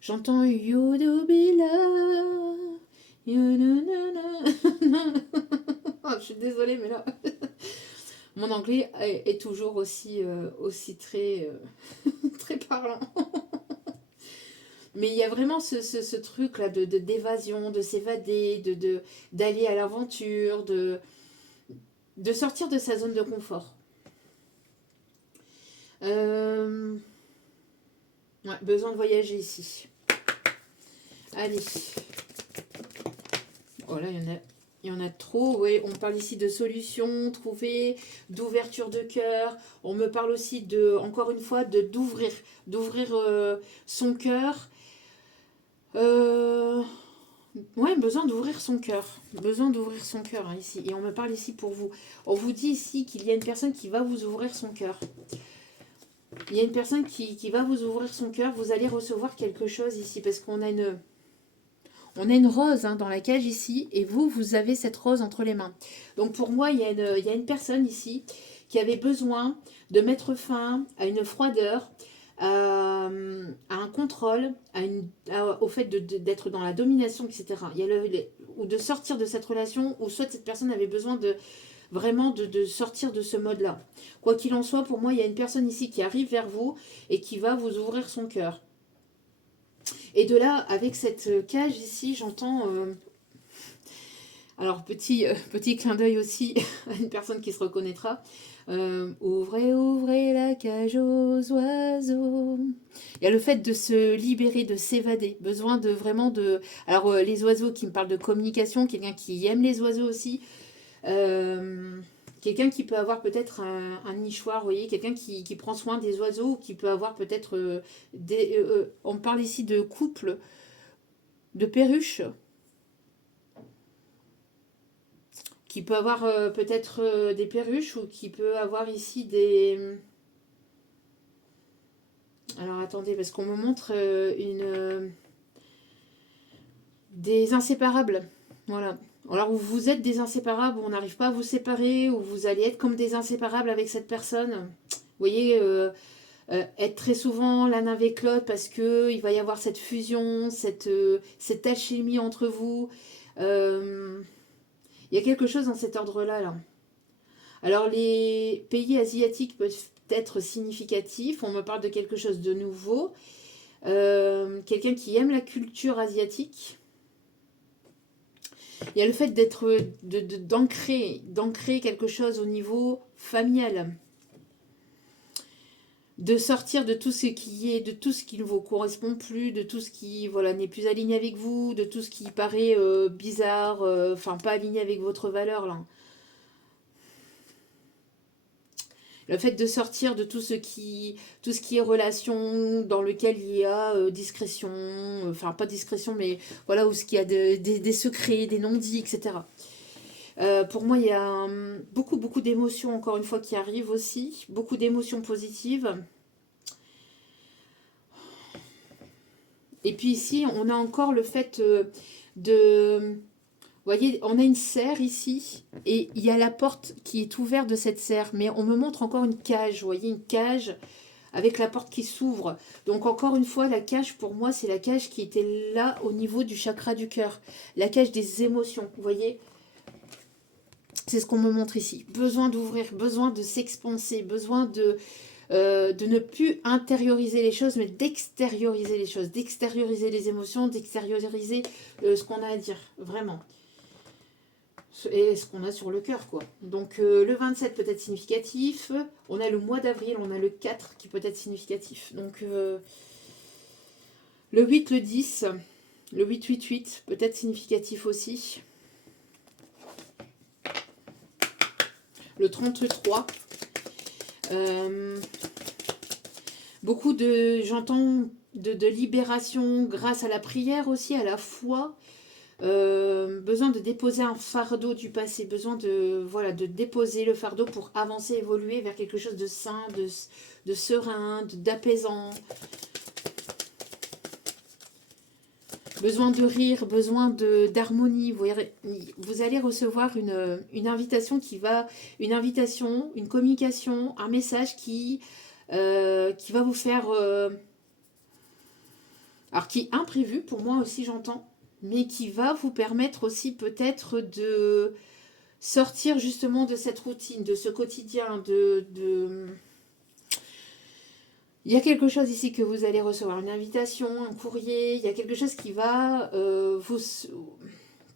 J'entends You do be love. Je suis désolée, mais là, mon anglais est toujours aussi très, très parlant. Mais il y a vraiment ce truc-là d'évasion, de s'évader, d'aller à l'aventure, de sortir de sa zone de confort. Ouais, besoin de voyager ici. Allez. Oh là, il y en a trop. Oui, on parle ici de solutions trouvées, d'ouverture de cœur. On me parle aussi encore une fois, d'ouvrir son cœur. Ouais, besoin d'ouvrir son cœur. Besoin d'ouvrir son cœur hein, ici. Et on me parle ici pour vous. On vous dit ici qu'il y a une personne qui va vous ouvrir son cœur. Il y a une personne qui va vous ouvrir son cœur. Vous allez recevoir quelque chose ici parce qu'on a une rose hein, dans la cage ici et vous avez cette rose entre les mains. Donc pour moi, il y a une personne ici qui avait besoin de mettre fin à une froideur, à un contrôle, au fait d'être dans la domination, etc. Ou de sortir de cette relation, ou soit cette personne avait besoin vraiment de sortir de ce mode-là. Quoi qu'il en soit, pour moi, il y a une personne ici qui arrive vers vous et qui va vous ouvrir son cœur. Et de là, avec cette cage ici, j'entends... alors, petit clin d'œil aussi à une personne qui se reconnaîtra. Ouvrez, ouvrez la cage aux oiseaux. Il y a le fait de se libérer, de s'évader. Besoin de vraiment de... Alors, les oiseaux qui me parlent de communication, quelqu'un qui aime les oiseaux aussi. Quelqu'un qui peut avoir peut-être un nichoir, vous voyez, quelqu'un qui prend soin des oiseaux, qui peut avoir peut-être on parle ici de couple, de perruches, qui peut avoir peut-être des perruches ou qui peut avoir ici des... Alors attendez, parce qu'on me montre des inséparables, voilà. Alors vous êtes des inséparables, on n'arrive pas à vous séparer, ou vous allez être comme des inséparables avec cette personne. Vous voyez, être très souvent l'un avec l'autre parce qu'il va y avoir cette fusion, cette alchimie entre vous. Il y a quelque chose dans cet ordre-là. Là. Alors les pays asiatiques peuvent être significatifs, on me parle de quelque chose de nouveau. Quelqu'un qui aime la culture asiatique. Il y a le fait d'ancrer quelque chose au niveau familial, de sortir de tout ce qui ne vous correspond plus, de tout ce qui n'est plus aligné avec vous, de tout ce qui paraît bizarre, pas aligné avec votre valeur là. Le fait de sortir de tout ce qui est relation dans lequel il y a discrétion, pas discrétion, mais voilà, où il y a des secrets, des non-dits, etc. Pour moi, il y a beaucoup d'émotions, encore une fois, qui arrivent aussi, beaucoup d'émotions positives. Et puis ici, on a encore le fait de... Vous voyez, on a une serre ici, et il y a la porte qui est ouverte de cette serre, mais on me montre encore une cage, vous voyez, une cage avec la porte qui s'ouvre. Donc encore une fois, la cage, pour moi, c'est la cage qui était là au niveau du chakra du cœur, la cage des émotions, vous voyez. C'est ce qu'on me montre ici. Besoin d'ouvrir, besoin de s'expanser, besoin de ne plus intérioriser les choses, mais d'extérioriser les choses, d'extérioriser les émotions, d'extérioriser ce qu'on a à dire, vraiment. Et ce qu'on a sur le cœur, quoi. Donc le 27 peut être significatif, on a le mois d'avril, on a le 4 qui peut être significatif. Donc le 8, le 10, le 888 peut être significatif aussi. Le 33. Beaucoup de, j'entends, de libération grâce à la prière aussi, à la foi. Besoin de déposer un fardeau du passé, besoin de, voilà, de déposer le fardeau pour avancer, évoluer vers quelque chose de sain, de serein, d'apaisant. Besoin de rire, besoin d'harmonie. Vous allez recevoir une invitation une invitation, une communication, un message qui va vous faire... alors qui est imprévu pour moi aussi, j'entends, mais qui va vous permettre aussi peut-être de sortir justement de cette routine, de ce quotidien, Il y a quelque chose ici que vous allez recevoir, une invitation, un courrier, il y a quelque chose qui va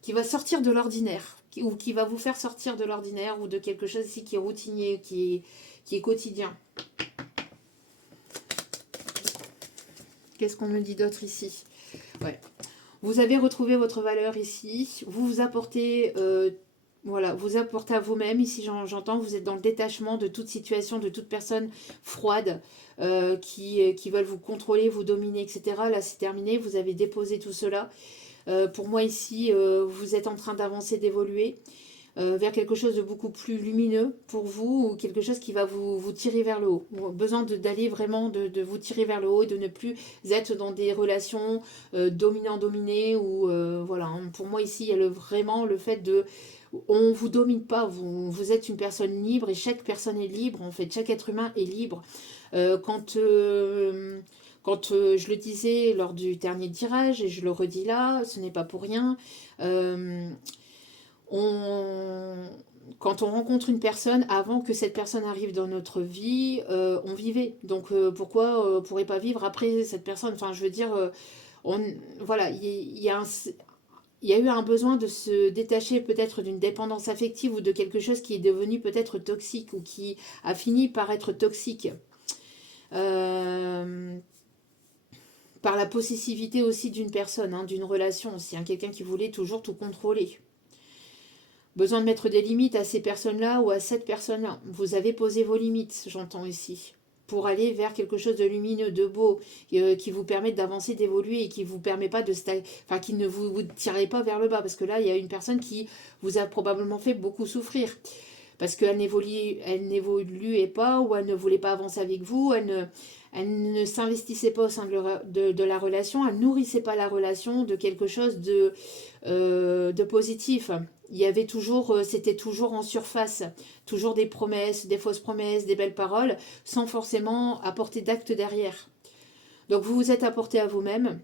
qui va sortir de l'ordinaire, ou qui va vous faire sortir de l'ordinaire, ou de quelque chose ici qui est routinier, qui est quotidien. Qu'est-ce qu'on me dit d'autre ici? Ouais. Vous avez retrouvé votre valeur ici, vous vous apportez, voilà, vous apportez à vous-même, ici j'entends, vous êtes dans le détachement de toute situation, de toute personne froide qui veulent vous contrôler, vous dominer, etc. Là c'est terminé, vous avez déposé tout cela. Pour moi ici, vous êtes en train d'avancer, d'évoluer vers quelque chose de beaucoup plus lumineux pour vous, ou quelque chose qui va vous tirer vers le haut. Besoin d'aller vraiment, de vous tirer vers le haut et de ne plus être dans des relations dominant-dominé, ou voilà. Hein. Pour moi ici, il y a vraiment le fait de... On ne vous domine pas, vous êtes une personne libre, et chaque personne est libre, en fait, chaque être humain est libre. Quand je le disais lors du dernier tirage, et je le redis là, ce n'est pas pour rien, quand on rencontre une personne, avant que cette personne arrive dans notre vie, on vivait. Donc pourquoi on ne pourrait pas vivre après cette personne? Enfin, je veux dire, voilà, il y a eu un besoin de se détacher peut-être d'une dépendance affective, ou de quelque chose qui est devenu peut-être toxique, ou qui a fini par être toxique. Par la possessivité aussi d'une personne, hein, d'une relation aussi, hein, quelqu'un qui voulait toujours tout contrôler. Besoin de mettre des limites à ces personnes-là, ou à cette personne-là. Vous avez posé vos limites, j'entends ici, pour aller vers quelque chose de lumineux, de beau, qui vous permet d'avancer, d'évoluer, et qui vous permet pas de enfin, qui ne vous tirez pas vers le bas, parce que là il y a une personne qui vous a probablement fait beaucoup souffrir, parce qu'elle n'évoluait pas, ou elle ne voulait pas avancer avec vous, elle ne s'investissait pas au sein de la relation, elle nourrissait pas la relation de quelque chose de positif. Il y avait toujours, c'était toujours en surface, toujours des promesses, des fausses promesses, des belles paroles, sans forcément apporter d'actes derrière. Donc vous vous êtes apporté à vous-même,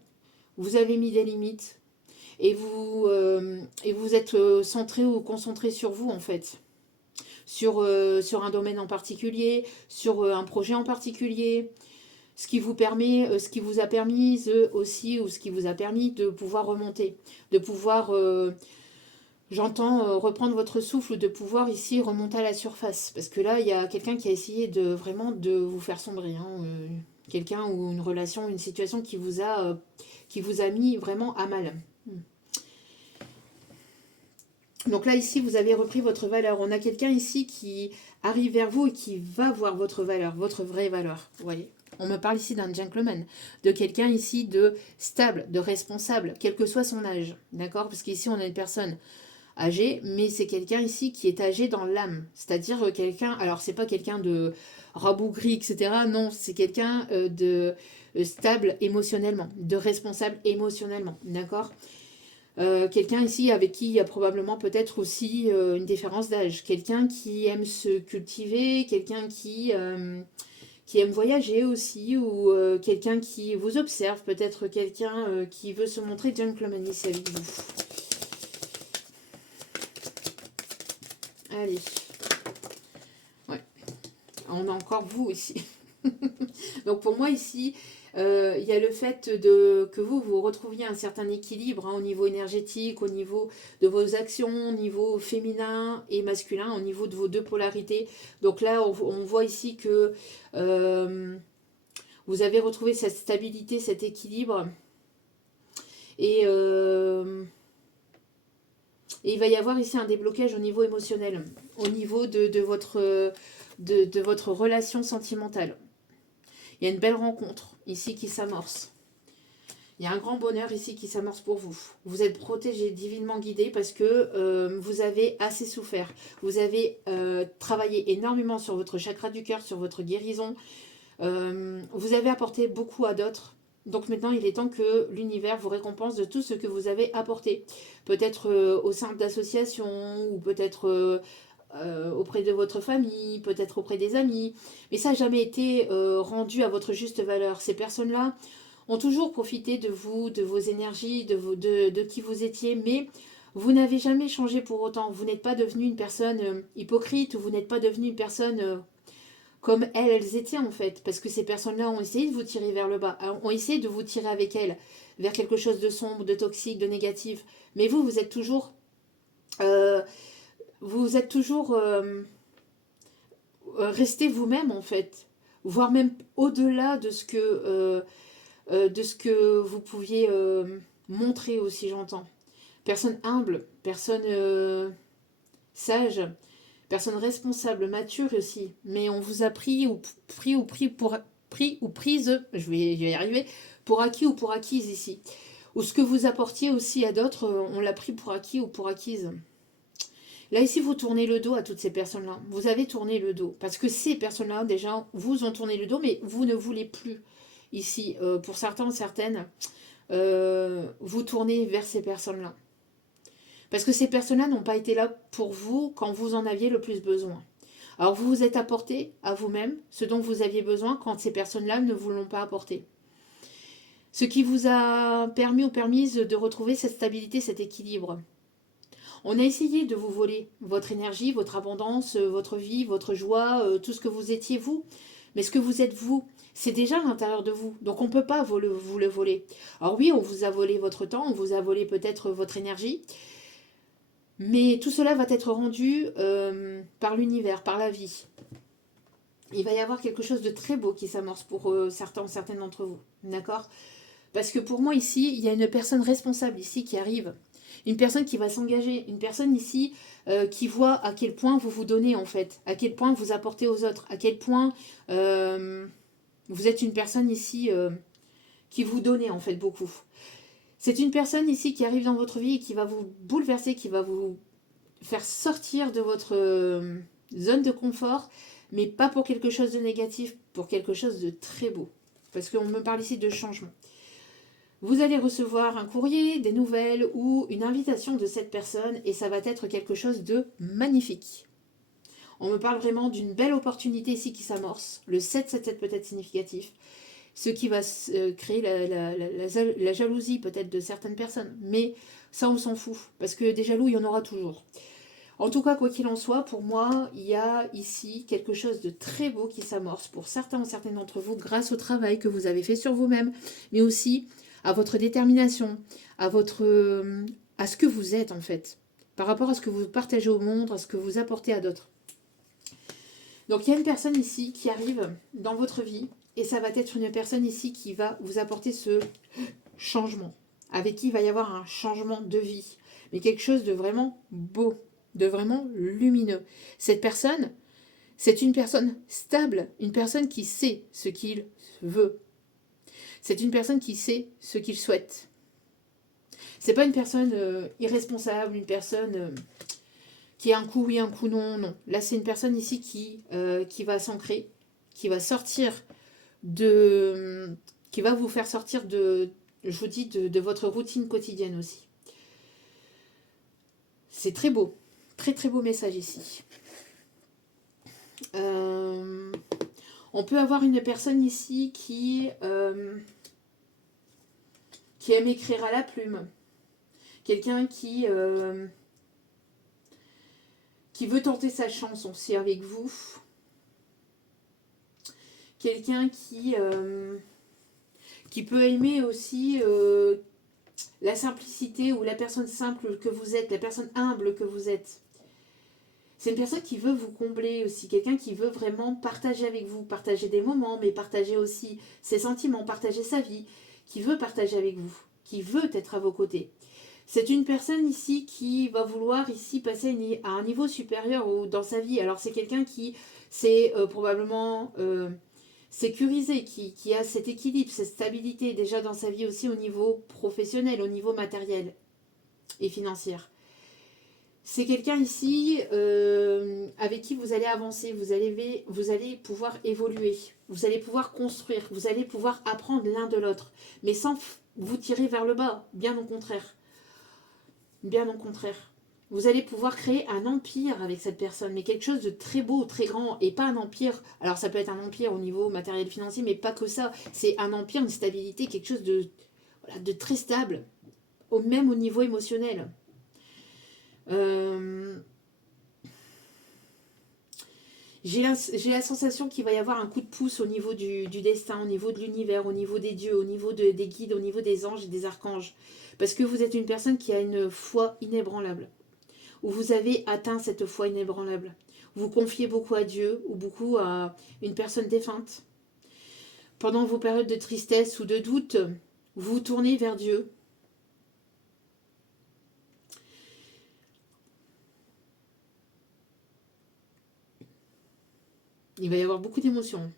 vous avez mis des limites, et vous êtes centré ou concentré sur vous, en fait. Sur un domaine en particulier, sur un projet en particulier, ce qui vous permet, ce qui vous a permis aussi, ou ce qui vous a permis de pouvoir remonter, de pouvoir, j'entends, reprendre votre souffle, de pouvoir ici remonter à la surface. Parce que là, il y a quelqu'un qui a essayé vraiment de vous faire sombrer. Hein, quelqu'un, ou une relation, une situation qui vous a mis vraiment à mal. Donc là, ici, vous avez repris votre valeur. On a quelqu'un ici qui arrive vers vous et qui va voir votre valeur, votre vraie valeur. Vous voyez, on me parle ici d'un gentleman, de quelqu'un ici de stable, de responsable, quel que soit son âge. D'accord? Parce qu'ici, on a une personne âgée, mais c'est quelqu'un ici qui est âgé dans l'âme. C'est-à-dire quelqu'un, alors c'est pas quelqu'un de rabougri, etc. Non, c'est quelqu'un de stable émotionnellement, de responsable émotionnellement, d'accord. Quelqu'un ici avec qui il y a probablement peut-être aussi une différence d'âge. Quelqu'un qui aime se cultiver, quelqu'un qui aime voyager aussi, ou quelqu'un qui vous observe, peut-être quelqu'un qui veut se montrer gentleman ici avec vous. Allez. Ouais. On a encore vous ici. Donc pour moi ici, il y a le fait que vous retrouviez un certain équilibre au niveau énergétique, au niveau de vos actions, au niveau féminin et masculin, au niveau de vos deux polarités. Donc là, on voit ici que vous avez retrouvé cette stabilité, cet équilibre. Et il va y avoir ici un déblocage au niveau émotionnel, au niveau de votre relation sentimentale. Il y a une belle rencontre ici qui s'amorce. Il y a un grand bonheur ici qui s'amorce pour vous. Vous êtes protégé, divinement guidé parce que vous avez assez souffert. Vous avez travaillé énormément sur votre chakra du cœur, sur votre guérison. Vous avez apporté beaucoup à d'autres. Donc maintenant, il est temps que l'univers vous récompense de tout ce que vous avez apporté. Peut-être au sein d'associations ou peut-être auprès de votre famille, peut-être auprès des amis. Mais ça n'a jamais été rendu à votre juste valeur. Ces personnes-là ont toujours profité de vous, de vos énergies, de qui vous étiez, mais vous n'avez jamais changé pour autant. Vous n'êtes pas devenu une personne hypocrite ou vous n'êtes pas devenu une personne comme elles étaient en fait. Parce que ces personnes-là ont essayé de vous tirer vers le bas, ont essayé de vous tirer avec elles vers quelque chose de sombre, de toxique, de négatif. Mais vous, vous êtes toujours... resté vous-même en fait, voire même au-delà de ce que vous pouviez montrer aussi, j'entends. Personne humble, personne sage, personne responsable, mature aussi. Mais on vous a pris ou prise, je vais y arriver, pour acquis ou pour acquise ici. Ou ce que vous apportiez aussi à d'autres, on l'a pris pour acquis ou pour acquise. Là, ici, vous tournez le dos à toutes ces personnes-là. Vous avez tourné le dos. Parce que ces personnes-là, déjà, vous ont tourné le dos, mais vous ne voulez plus. Ici, pour certains, certaines, vous tournez vers ces personnes-là. Parce que ces personnes-là n'ont pas été là pour vous quand vous en aviez le plus besoin. Alors, vous vous êtes apporté à vous-même ce dont vous aviez besoin quand ces personnes-là ne vous l'ont pas apporté. Ce qui vous a permis ou permise de retrouver cette stabilité, cet équilibre. On a essayé de vous voler votre énergie, votre abondance, votre vie, votre joie, tout ce que vous étiez vous. Mais ce que vous êtes vous, c'est déjà à l'intérieur de vous. Donc on ne peut pas vous le voler. Alors oui, on vous a volé votre temps, on vous a volé peut-être votre énergie. Mais tout cela va être rendu par l'univers, par la vie. Il va y avoir quelque chose de très beau qui s'amorce pour certaines d'entre vous. D'accord ? Parce que pour moi ici, il y a une personne responsable ici qui arrive. Une personne qui va s'engager, une personne ici qui voit à quel point vous vous donnez en fait, à quel point vous apportez aux autres, à quel point vous êtes une personne ici qui vous donnez en fait beaucoup. C'est une personne ici qui arrive dans votre vie et qui va vous bouleverser, qui va vous faire sortir de votre zone de confort, mais pas pour quelque chose de négatif, pour quelque chose de très beau. Parce qu'on me parle ici de changement. Vous allez recevoir un courrier, des nouvelles ou une invitation de cette personne et ça va être quelque chose de magnifique. On me parle vraiment d'une belle opportunité ici qui s'amorce. Le 777 peut être significatif. Ce qui va créer la jalousie peut-être de certaines personnes. Mais ça, on s'en fout. Parce que des jaloux, il y en aura toujours. En tout cas, quoi qu'il en soit, pour moi, il y a ici quelque chose de très beau qui s'amorce pour certains ou certaines d'entre vous grâce au travail que vous avez fait sur vous-même, mais aussi à votre détermination, à ce que vous êtes en fait, par rapport à ce que vous partagez au monde, à ce que vous apportez à d'autres. Donc il y a une personne ici qui arrive dans votre vie et ça va être une personne ici qui va vous apporter ce changement, avec qui il va y avoir un changement de vie, mais quelque chose de vraiment beau, de vraiment lumineux. Cette personne, c'est une personne stable, une personne qui sait ce qu'il veut. C'est une personne qui sait ce qu'il souhaite. C'est pas une personne irresponsable, une personne qui est un coup oui, un coup non, non. Là, c'est une personne ici qui va s'ancrer, qui va sortir de... qui va vous faire sortir de, je vous dis, de votre routine quotidienne aussi. C'est très beau. Très très beau message ici. On peut avoir une personne ici qui aime écrire à la plume. Quelqu'un qui veut tenter sa chance aussi avec vous. Quelqu'un qui peut aimer aussi la simplicité ou la personne simple que vous êtes, la personne humble que vous êtes. C'est une personne qui veut vous combler aussi, quelqu'un qui veut vraiment partager avec vous, partager des moments, mais partager aussi ses sentiments, partager sa vie, qui veut partager avec vous, qui veut être à vos côtés. C'est une personne ici qui va vouloir ici passer à un niveau supérieur dans sa vie. Alors c'est quelqu'un qui s'est probablement sécurisé, qui a cet équilibre, cette stabilité déjà dans sa vie aussi au niveau professionnel, au niveau matériel et financier. C'est quelqu'un ici avec qui vous allez avancer, vous allez pouvoir évoluer, vous allez pouvoir construire, vous allez pouvoir apprendre l'un de l'autre, mais sans vous tirer vers le bas, bien au contraire. Bien au contraire. Vous allez pouvoir créer un empire avec cette personne, mais quelque chose de très beau, très grand, et pas un empire. Alors ça peut être un empire au niveau matériel financier, mais pas que ça. C'est un empire, une stabilité, quelque chose de, voilà, de très stable, même au niveau émotionnel. J'ai la sensation qu'il va y avoir un coup de pouce au niveau du destin, au niveau de l'univers, au niveau des dieux, au niveau des guides, au niveau des anges et des archanges. Parce que vous êtes une personne qui a une foi inébranlable. Où vous avez atteint cette foi inébranlable. Vous confiez beaucoup à Dieu ou beaucoup à une personne défunte. Pendant vos périodes de tristesse ou de doute, vous vous tournez vers Dieu. Il va y avoir beaucoup d'émotions.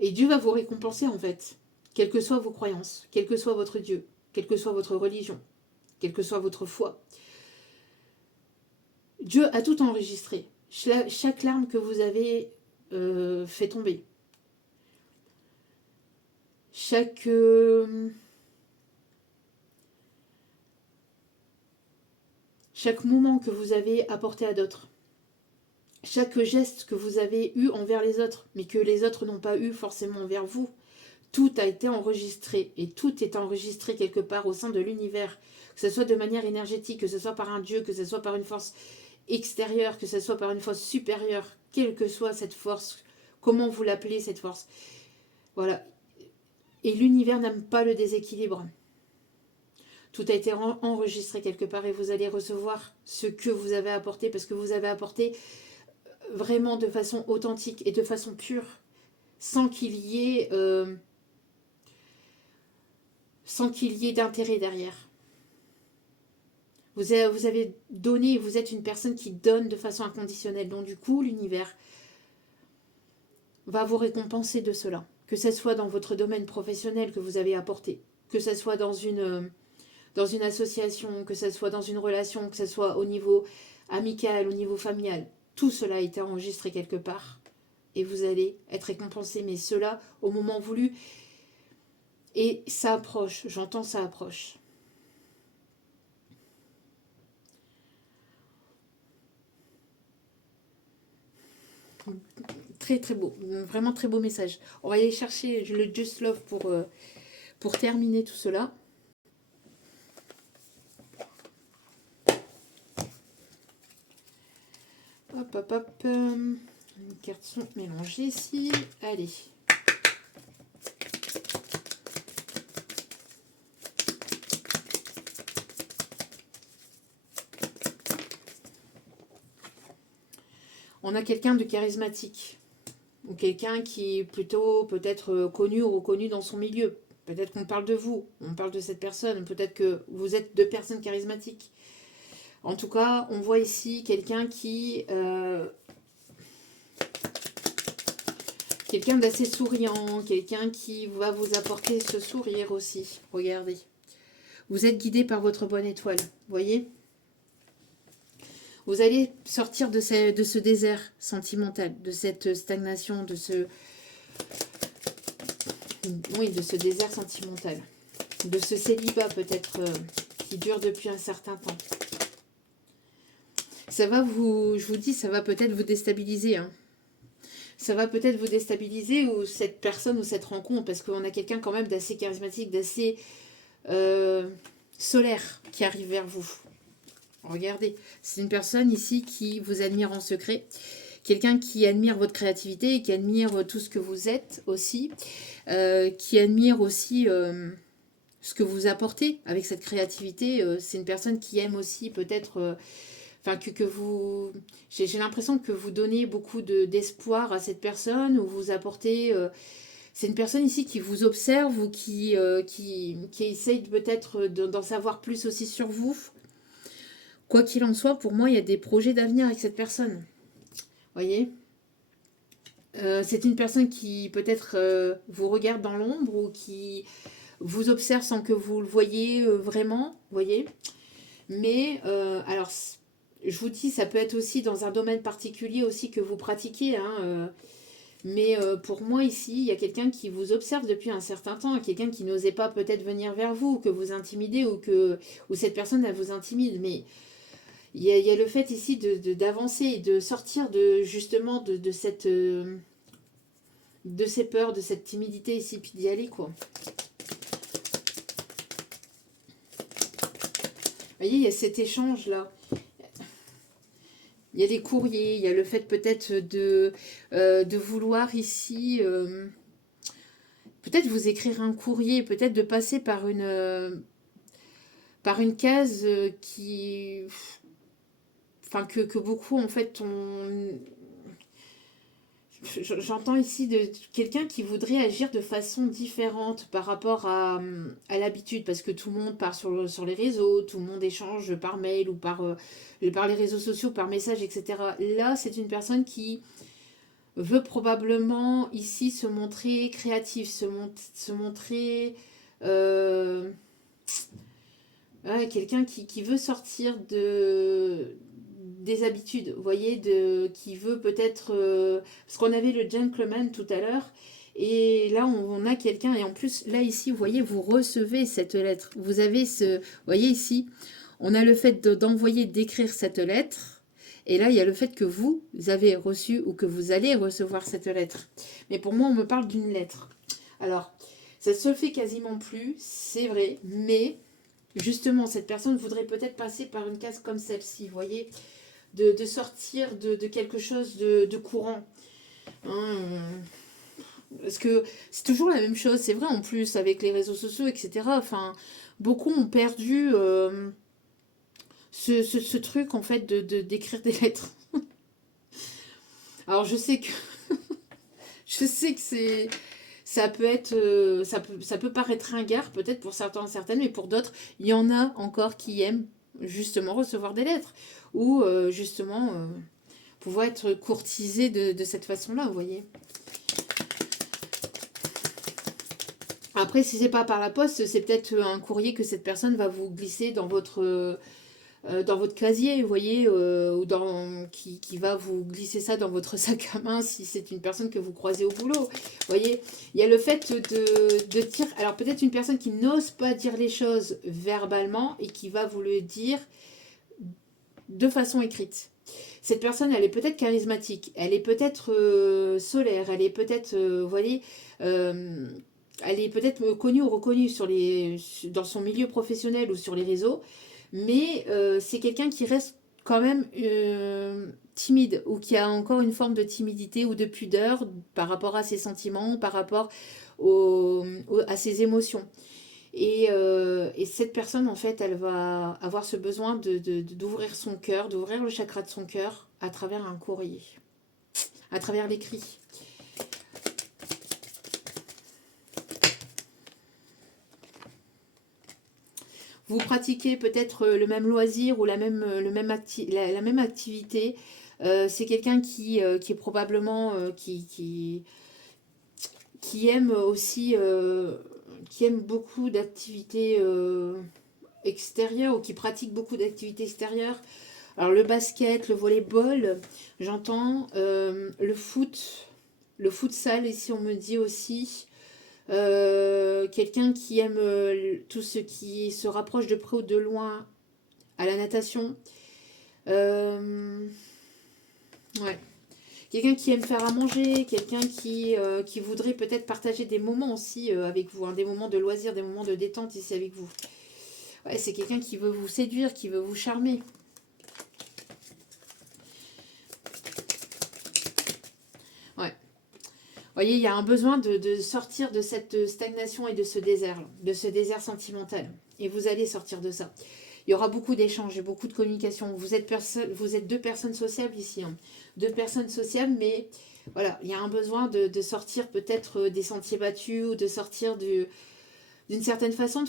Et Dieu va vous récompenser en fait, quelles que soient vos croyances, quel que soit votre Dieu, quelle que soit votre religion, quelle que soit votre foi. Dieu a tout enregistré. Chaque larme que vous avez fait tomber. Chaque moment que vous avez apporté à d'autres. Chaque geste que vous avez eu envers les autres, mais que les autres n'ont pas eu forcément envers vous. Tout a été enregistré, et tout est enregistré quelque part au sein de l'univers, que ce soit de manière énergétique, que ce soit par un dieu, que ce soit par une force extérieure, que ce soit par une force supérieure, quelle que soit cette force, comment vous l'appelez cette force. Voilà. Et l'univers n'aime pas le déséquilibre. Tout a été enregistré quelque part et vous allez recevoir ce que vous avez apporté, parce que vous avez apporté vraiment de façon authentique et de façon pure, sans qu'il y ait d'intérêt derrière. Vous avez donné, vous êtes une personne qui donne de façon inconditionnelle. Donc du coup, l'univers va vous récompenser de cela. Que ce soit dans votre domaine professionnel que vous avez apporté, que ce soit dans une association, que ce soit dans une relation, que ce soit au niveau amical, au niveau familial. Tout cela a été enregistré quelque part. Et vous allez être récompensé, mais cela au moment voulu. Et ça approche, j'entends ça approche. Très très beau, vraiment très beau message. On va aller chercher le Just Love pour terminer tout cela. Hop, hop, hop. Les cartes sont mélangées ici. Allez. On a quelqu'un de charismatique. Ou quelqu'un qui est plutôt peut-être connu ou reconnu dans son milieu. Peut-être qu'on parle de vous, on parle de cette personne. Peut-être que vous êtes deux personnes charismatiques. En tout cas, on voit ici quelqu'un quelqu'un d'assez souriant, quelqu'un qui va vous apporter ce sourire aussi. Regardez. Vous êtes guidé par votre bonne étoile, voyez ? Vous allez sortir de ce désert sentimental, de cette stagnation, oui, de ce désert sentimental, de ce célibat peut-être qui dure depuis un certain temps. Ça va je vous dis, ça va peut-être vous déstabiliser, hein. Ça va peut-être vous déstabiliser, ou cette personne ou cette rencontre, parce qu'on a quelqu'un quand même d'assez charismatique, d'assez solaire qui arrive vers vous. Regardez, c'est une personne ici qui vous admire en secret, quelqu'un qui admire votre créativité, qui admire tout ce que vous êtes aussi, qui admire aussi ce que vous apportez avec cette créativité. C'est une personne qui aime aussi peut-être... Enfin, que vous... J'ai l'impression que vous donnez beaucoup d'espoir à cette personne, ou vous apportez... c'est une personne ici qui vous observe, ou qui essaye peut-être d'en savoir plus aussi sur vous. Quoi qu'il en soit, pour moi, il y a des projets d'avenir avec cette personne. Voyez, c'est une personne qui peut-être vous regarde dans l'ombre, ou qui vous observe sans que vous le voyez vraiment, voyez. Mais, alors, je vous dis, ça peut être aussi dans un domaine particulier aussi que vous pratiquez, hein, mais pour moi ici, il y a quelqu'un qui vous observe depuis un certain temps, quelqu'un qui n'osait pas peut-être venir vers vous, ou que vous intimidez, ou cette personne, elle vous intimide. Mais il y a le fait ici d'avancer, de sortir justement de ces peurs, de cette timidité ici, puis d'y aller, quoi. Vous voyez, il y a cet échange-là. Il y a des courriers, il y a le fait peut-être de vouloir ici, peut-être vous écrire un courrier, peut-être de passer par une case qui... Enfin, que beaucoup, en fait, j'entends ici de quelqu'un qui voudrait agir de façon différente par rapport à l'habitude, parce que tout le monde part sur les réseaux, tout le monde échange par mail ou par les réseaux sociaux, par message, etc. Là, c'est une personne qui veut probablement ici se montrer créatif, se montrer... ouais, quelqu'un qui veut sortir des habitudes, vous voyez, qui veut peut-être... parce qu'on avait le gentleman tout à l'heure, et là, on a quelqu'un, et en plus, là, ici, vous voyez, vous recevez cette lettre. Vous avez vous voyez ici, on a le fait d'envoyer, d'écrire cette lettre, et là, il y a le fait que vous avez reçu, ou que vous allez recevoir cette lettre. Mais pour moi, on me parle d'une lettre. Alors, ça se fait quasiment plus, c'est vrai, mais... Justement, cette personne voudrait peut-être passer par une case comme celle-ci, vous voyez, de sortir de quelque chose de courant. Hein, parce que c'est toujours la même chose, c'est vrai en plus, avec les réseaux sociaux, etc. Enfin, beaucoup ont perdu ce truc, en fait, d'écrire des lettres. Alors, je sais que c'est... Ça peut être, ça peut paraître ringard peut-être pour certains, certaines, mais pour d'autres, il y en a encore qui aiment justement recevoir des lettres, ou justement pouvoir être courtisé de cette façon-là, vous voyez. Après, si c'est pas par la poste, c'est peut-être un courrier que cette personne va vous glisser dans votre casier, vous voyez, ou qui va vous glisser ça dans votre sac à main si c'est une personne que vous croisez au boulot. Vous voyez, il y a le fait de dire... Alors peut-être une personne qui n'ose pas dire les choses verbalement et qui va vous le dire de façon écrite. Cette personne, elle est peut-être charismatique, elle est peut-être solaire, elle est peut-être, vous voyez... elle est peut-être connue ou reconnue dans son milieu professionnel ou sur les réseaux, mais c'est quelqu'un qui reste quand même timide, ou qui a encore une forme de timidité ou de pudeur par rapport à ses sentiments, par rapport à ses émotions. Et cette personne, en fait, elle va avoir ce besoin d'ouvrir son cœur, d'ouvrir le chakra de son cœur à travers un courrier, à travers l'écrit. Vous pratiquez peut-être le même loisir ou la même activité. C'est quelqu'un qui est probablement qui aime aussi qui aime beaucoup d'activités extérieures, ou qui pratique beaucoup d'activités extérieures. Alors le basket, le volleyball, j'entends le futsal, ici on me dit aussi. Quelqu'un qui aime tout ce qui se rapproche de près ou de loin à la natation. Ouais. Quelqu'un qui aime faire à manger, quelqu'un qui voudrait peut-être partager des moments aussi avec vous, hein, des moments de loisirs, des moments de détente ici avec vous. Ouais, c'est quelqu'un qui veut vous séduire, qui veut vous charmer. Ouais. Vous voyez, il y a un besoin de sortir de cette stagnation et de ce désert sentimental. Et vous allez sortir de ça. Il y aura beaucoup d'échanges et beaucoup de communication. Vous êtes deux personnes sociables ici. Hein. Deux personnes sociables, mais voilà, il y a un besoin de sortir peut-être des sentiers battus ou de sortir d'une certaine façon de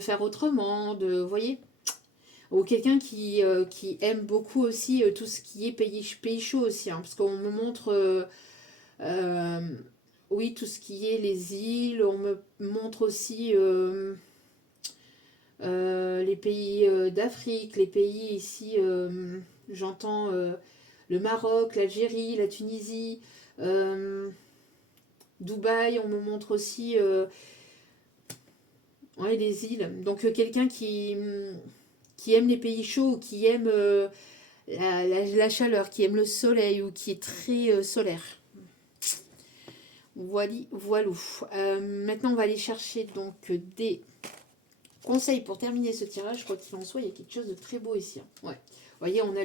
faire autrement, vous voyez. Ou quelqu'un qui aime beaucoup aussi tout ce qui est pays chaud aussi. Hein, parce qu'on me montre... euh, oui, tout ce qui est les îles, on me montre aussi les pays d'Afrique, les pays ici, j'entends le Maroc, l'Algérie, la Tunisie, Dubaï, on me montre aussi ouais, les îles. Donc quelqu'un qui aime les pays chauds, qui aime la chaleur, qui aime le soleil ou qui est très solaire. Voilou. Maintenant, on va aller chercher donc des conseils pour terminer ce tirage. Quoi qu'il en soit, il y a quelque chose de très beau ici. Hein. Ouais. Vous voyez, on a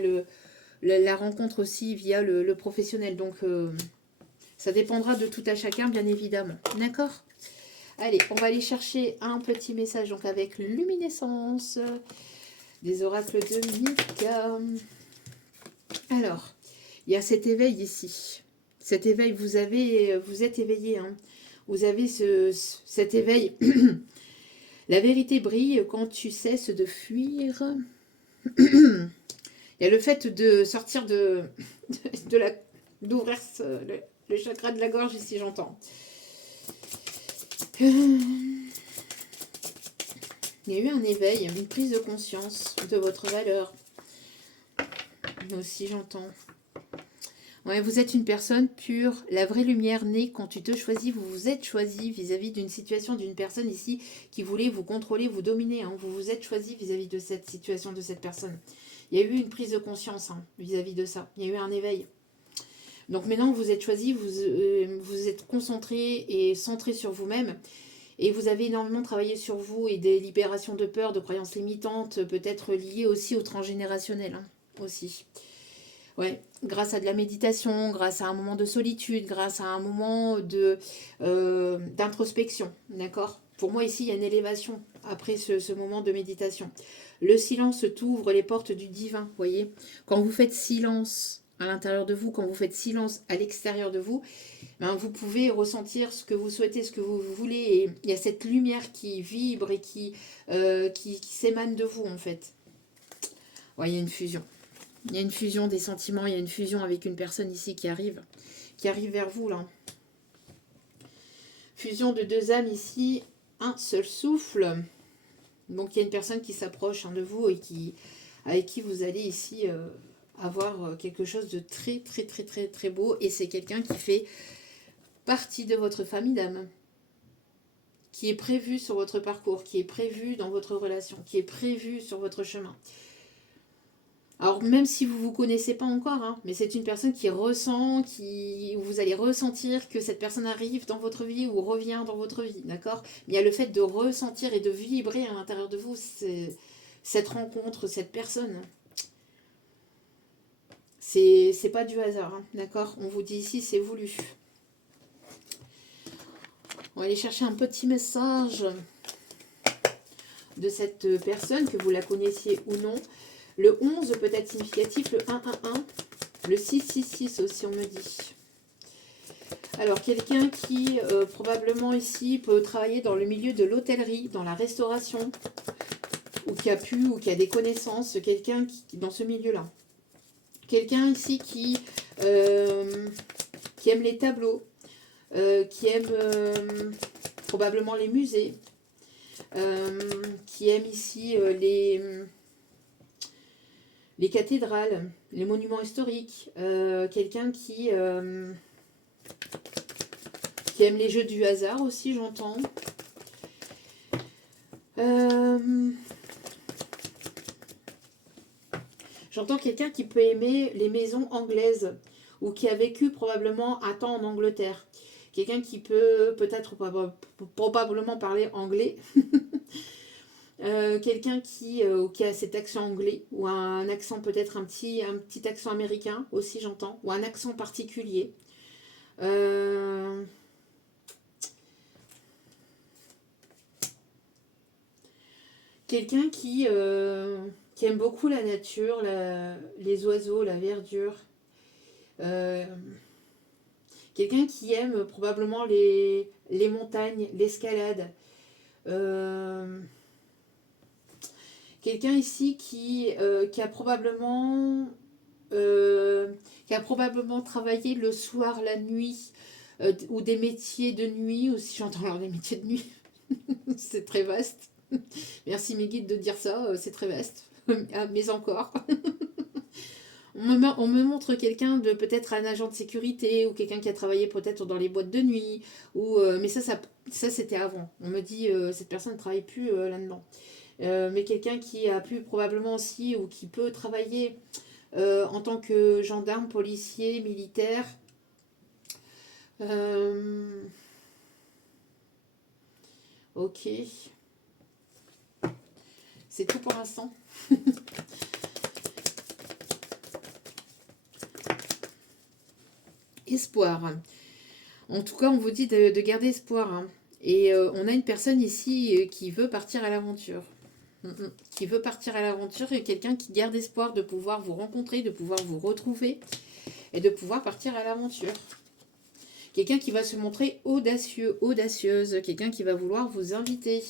la rencontre aussi via le professionnel. Donc, ça dépendra de tout à chacun, bien évidemment. D'accord? Allez, on va aller chercher un petit message donc avec luminescence des oracles de Mika. Alors, il y a cet éveil ici. Cet éveil, vous êtes éveillé. Hein. Vous avez cet éveil. La vérité brille quand tu cesses de fuir. Il y a le fait de sortir d'ouvrir le chakra de la gorge ici, j'entends. Il y a eu un éveil, une prise de conscience de votre valeur. Mais aussi, j'entends. Ouais, vous êtes une personne pure. La vraie lumière naît quand tu te choisis. Vous vous êtes choisi vis-à-vis d'une situation, d'une personne ici qui voulait vous contrôler, vous dominer. Hein. Vous vous êtes choisi vis-à-vis de cette situation, de cette personne. Il y a eu une prise de conscience hein, vis-à-vis de ça. Il y a eu un éveil. Donc maintenant, vous êtes choisi, vous êtes concentré et centré sur vous-même. Et vous avez énormément travaillé sur vous et des libérations de peur, de croyances limitantes, peut-être liées aussi au transgénérationnel. Hein, aussi. Ouais, grâce à de la méditation, grâce à un moment de solitude, grâce à un moment d'introspection, d'accord? Pour moi, ici, il y a une élévation après ce moment de méditation. Le silence t'ouvre les portes du divin, voyez? Quand vous faites silence à l'intérieur de vous, quand vous faites silence à l'extérieur de vous, ben, vous pouvez ressentir ce que vous souhaitez, ce que vous voulez. Et il y a cette lumière qui vibre et qui s'émane de vous, en fait. Ouais, il y a une fusion. Il y a une fusion des sentiments, il y a une fusion avec une personne ici qui arrive vers vous là. Fusion de deux âmes ici, un seul souffle. Donc il y a une personne qui s'approche de vous et avec qui vous allez ici avoir quelque chose de très très très très très beau. Et c'est quelqu'un qui fait partie de votre famille d'âmes, qui est prévu sur votre parcours, qui est prévu dans votre relation, qui est prévu sur votre chemin. Alors même si vous ne vous connaissez pas encore, hein, mais c'est une personne qui ressent, où vous allez ressentir que cette personne arrive dans votre vie ou revient dans votre vie, d'accord? Mais il y a le fait de ressentir et de vibrer à l'intérieur de vous cette rencontre, cette personne. C'est pas du hasard, hein, d'accord? On vous dit ici, c'est voulu. On va aller chercher un petit message de cette personne, que vous la connaissiez ou non. Le 11 peut être significatif, le 111, le 666 aussi on me dit. Alors quelqu'un qui probablement ici peut travailler dans le milieu de l'hôtellerie, dans la restauration, ou qui a des connaissances, quelqu'un qui dans ce milieu-là. Quelqu'un ici qui aime les tableaux, qui aime probablement les musées, qui aime ici les cathédrales, les monuments historiques, quelqu'un qui aime les jeux du hasard aussi, j'entends. J'entends quelqu'un qui peut aimer les maisons anglaises ou qui a vécu probablement un temps en Angleterre. Quelqu'un qui peut peut-être probablement parler anglais. Quelqu'un qui a cet accent anglais ou un accent peut-être un petit accent américain aussi, j'entends, ou un accent particulier. Quelqu'un qui aime beaucoup la nature, les oiseaux, la verdure. Quelqu'un qui aime probablement les montagnes, l'escalade. Quelqu'un ici qui a probablement travaillé le soir, la nuit, ou des métiers de nuit aussi. J'entends alors des métiers de nuit. C'est très vaste. Merci mes guides de dire ça, c'est très vaste. Mais encore. On me montre quelqu'un de peut-être un agent de sécurité ou quelqu'un qui a travaillé peut-être dans les boîtes de nuit. Mais ça c'était avant. On me dit cette personne ne travaille plus là-dedans. Mais quelqu'un qui a pu probablement aussi ou qui peut travailler en tant que gendarme, policier, militaire. Ok. C'est tout pour l'instant. Espoir. En tout cas, on vous dit de garder espoir. Hein. Et on a une personne ici qui veut partir à l'aventure. Qui veut partir à l'aventure et quelqu'un qui garde espoir de pouvoir vous rencontrer, de pouvoir vous retrouver et de pouvoir partir à l'aventure. Quelqu'un qui va se montrer audacieux, audacieuse. Quelqu'un qui va vouloir vous inviter.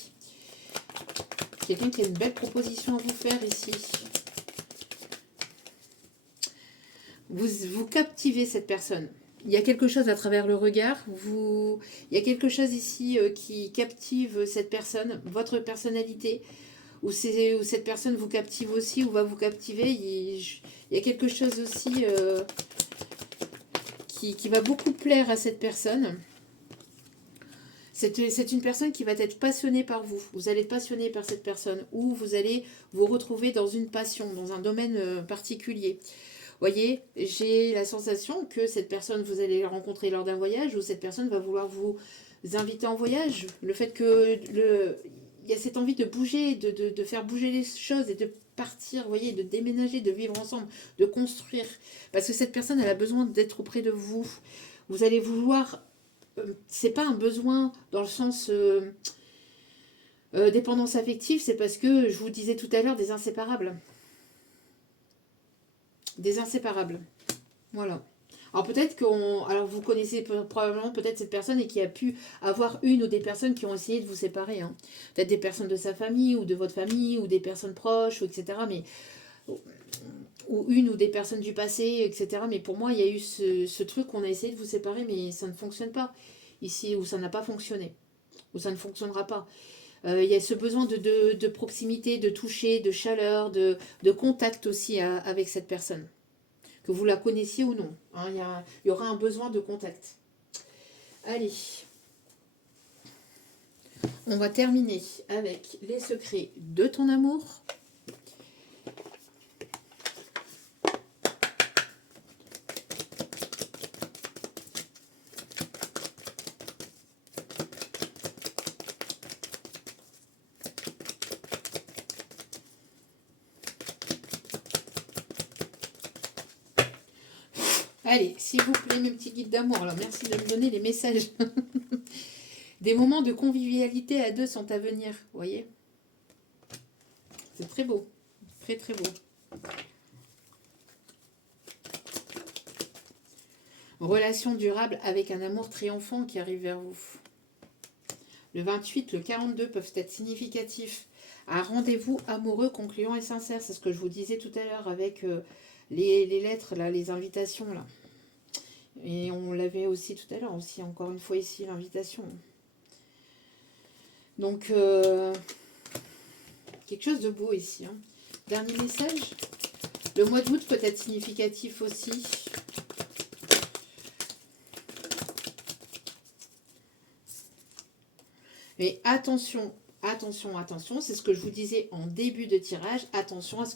Quelqu'un qui a une belle proposition à vous faire ici. Vous captivez cette personne. Il y a quelque chose à travers le regard. Il y a quelque chose ici qui captive cette personne, votre personnalité. Ou cette personne vous captive aussi ou va vous captiver. Il y a quelque chose aussi qui va beaucoup plaire à cette personne. C'est une personne qui va être passionnée par vous. Vous allez être passionné par cette personne ou vous allez vous retrouver dans une passion, dans un domaine particulier. Vous voyez, j'ai la sensation que cette personne, vous allez la rencontrer lors d'un voyage ou cette personne va vouloir vous inviter en voyage. Le fait que il y a cette envie de bouger, de faire bouger les choses et de partir, vous voyez, de déménager, de vivre ensemble, de construire. Parce que cette personne, elle a besoin d'être auprès de vous. Vous allez vouloir... c'est pas un besoin dans le sens dépendance affective, c'est parce que, je vous disais tout à l'heure, des inséparables. Des inséparables. Voilà. Alors peut-être alors vous connaissez probablement peut-être cette personne et qui a pu avoir une ou des personnes qui ont essayé de vous séparer. Hein. Peut-être des personnes de sa famille ou de votre famille ou des personnes proches, etc. Mais, ou une ou des personnes du passé, etc. Mais pour moi, il y a eu ce truc qu'on a essayé de vous séparer, mais ça ne fonctionne pas ici, ou ça n'a pas fonctionné, ou ça ne fonctionnera pas. Il y a ce besoin de proximité, de toucher, de chaleur, de contact aussi avec cette personne. Que vous la connaissiez ou non. Hein, il y aura un besoin de contact. Allez. On va terminer avec les secrets de ton amour. Allez, s'il vous plaît, mes petits guides d'amour. Alors, merci de me donner les messages. Des moments de convivialité à deux sont à venir, vous voyez. C'est très beau. Très, très beau. Relation durable avec un amour triomphant qui arrive vers vous. Le 28, le 42 peuvent être significatifs. Un rendez-vous amoureux, concluant et sincère. C'est ce que je vous disais tout à l'heure avec les lettres, là, les invitations, là. Et on l'avait aussi tout à l'heure, aussi encore une fois ici, l'invitation. Donc, quelque chose de beau ici. Hein. Dernier message. Le mois d'août peut être significatif aussi. Mais attention, attention, attention, c'est ce que je vous disais en début de tirage, attention à ce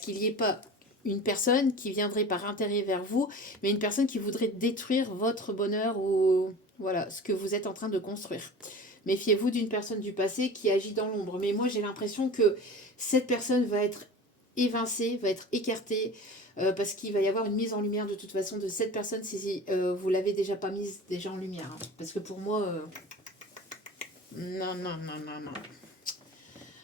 qu'il n'y ait pas une personne qui viendrait par intérêt vers vous, mais une personne qui voudrait détruire votre bonheur ou voilà, ce que vous êtes en train de construire. Méfiez-vous d'une personne du passé qui agit dans l'ombre. Mais moi, j'ai l'impression que cette personne va être évincée, va être écartée, parce qu'il va y avoir une mise en lumière de toute façon de cette personne si vous l'avez déjà pas mise déjà en lumière. Hein. Parce que pour moi... non, non, non, non, non.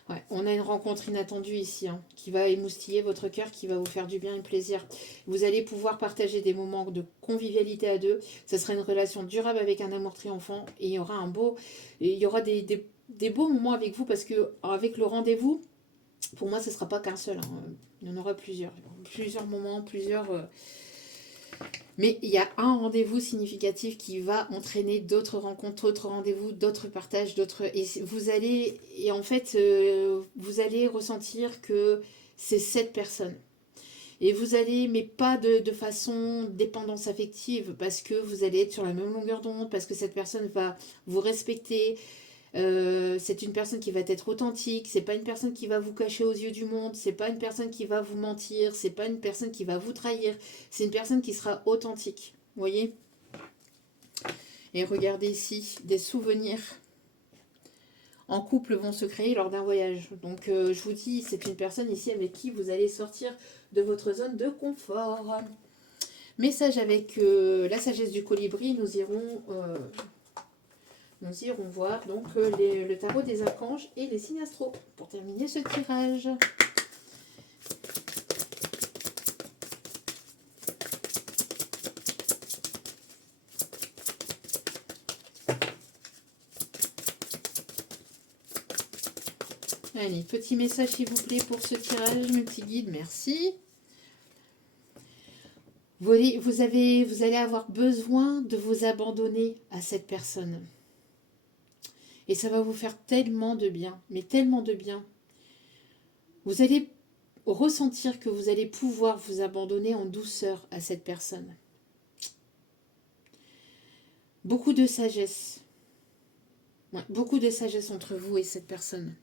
Ouais, on a une rencontre inattendue ici, hein, qui va émoustiller votre cœur, qui va vous faire du bien et plaisir. Vous allez pouvoir partager des moments de convivialité à deux. Ce sera une relation durable avec un amour triomphant. Et il y aura des beaux moments avec vous, parce que avec le rendez-vous, pour moi, ce ne sera pas qu'un seul. Hein. Il y en aura plusieurs. Plusieurs moments, Mais il y a un rendez-vous significatif qui va entraîner d'autres rencontres, d'autres rendez-vous, d'autres partages, d'autres... Et en fait, vous allez ressentir que c'est cette personne. Et vous allez, mais pas de façon dépendance affective, parce que vous allez être sur la même longueur d'onde, parce que cette personne va vous respecter. C'est une personne qui va être authentique, c'est pas une personne qui va vous cacher aux yeux du monde, c'est pas une personne qui va vous mentir, c'est pas une personne qui va vous trahir, c'est une personne qui sera authentique, vous voyez. Et regardez ici, des souvenirs en couple vont se créer lors d'un voyage. Donc je vous dis, c'est une personne ici avec qui vous allez sortir de votre zone de confort. Message avec la sagesse du colibri, nous irons voir donc le tarot des archanges et les signes astro pour terminer ce tirage. Allez, petit message s'il vous plaît pour ce tirage, mes petits guides, merci. Vous allez avoir besoin de vous abandonner à cette personne. Et ça va vous faire tellement de bien, mais tellement de bien. Vous allez ressentir que vous allez pouvoir vous abandonner en douceur à cette personne. Beaucoup de sagesse. Ouais, beaucoup de sagesse entre vous et cette personne.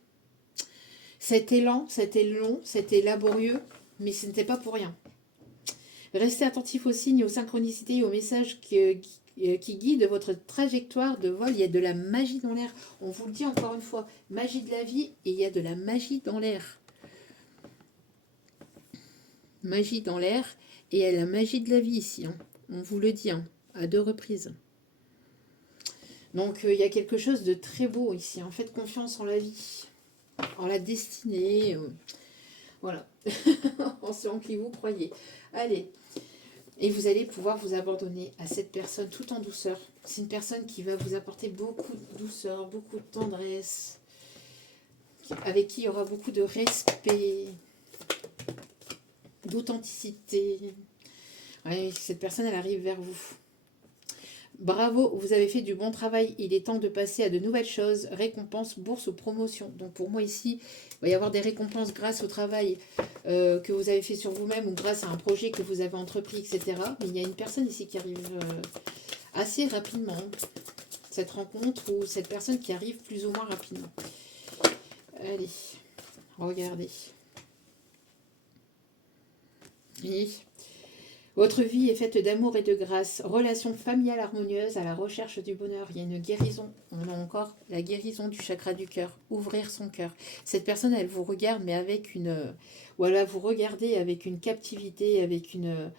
C'était lent, c'était long, c'était laborieux, mais ce n'était pas pour rien. Restez attentif aux signes, aux synchronicités et aux messages qui guident votre trajectoire de vol. Il y a de la magie dans l'air. On vous le dit encore une fois, magie de la vie et il y a de la magie dans l'air. Magie dans l'air et il y a la magie de la vie ici. Hein. On vous le dit à 2 reprises. Donc il y a quelque chose de très beau ici. Hein. Faites confiance en la vie, en la destinée. Voilà. En ce en qui vous croyez. Allez. Et vous allez pouvoir vous abandonner à cette personne tout en douceur. C'est une personne qui va vous apporter beaucoup de douceur, beaucoup de tendresse, avec qui il y aura beaucoup de respect, d'authenticité. Ouais, cette personne, elle arrive vers vous. Bravo, vous avez fait du bon travail. Il est temps de passer à de nouvelles choses. Récompense, bourse ou promotion. Donc pour moi ici, il va y avoir des récompenses grâce au travail que vous avez fait sur vous-même ou grâce à un projet que vous avez entrepris, etc. Mais il y a une personne ici qui arrive assez rapidement. Cette rencontre ou cette personne qui arrive plus ou moins rapidement. Allez, regardez. Et votre vie est faite d'amour et de grâce, relation familiale harmonieuse à la recherche du bonheur. Il y a une guérison, on a encore la guérison du chakra du cœur, ouvrir son cœur. Cette personne, elle vous regarde, mais avec une... Ou elle va vous regarder avec une captivité, avec une...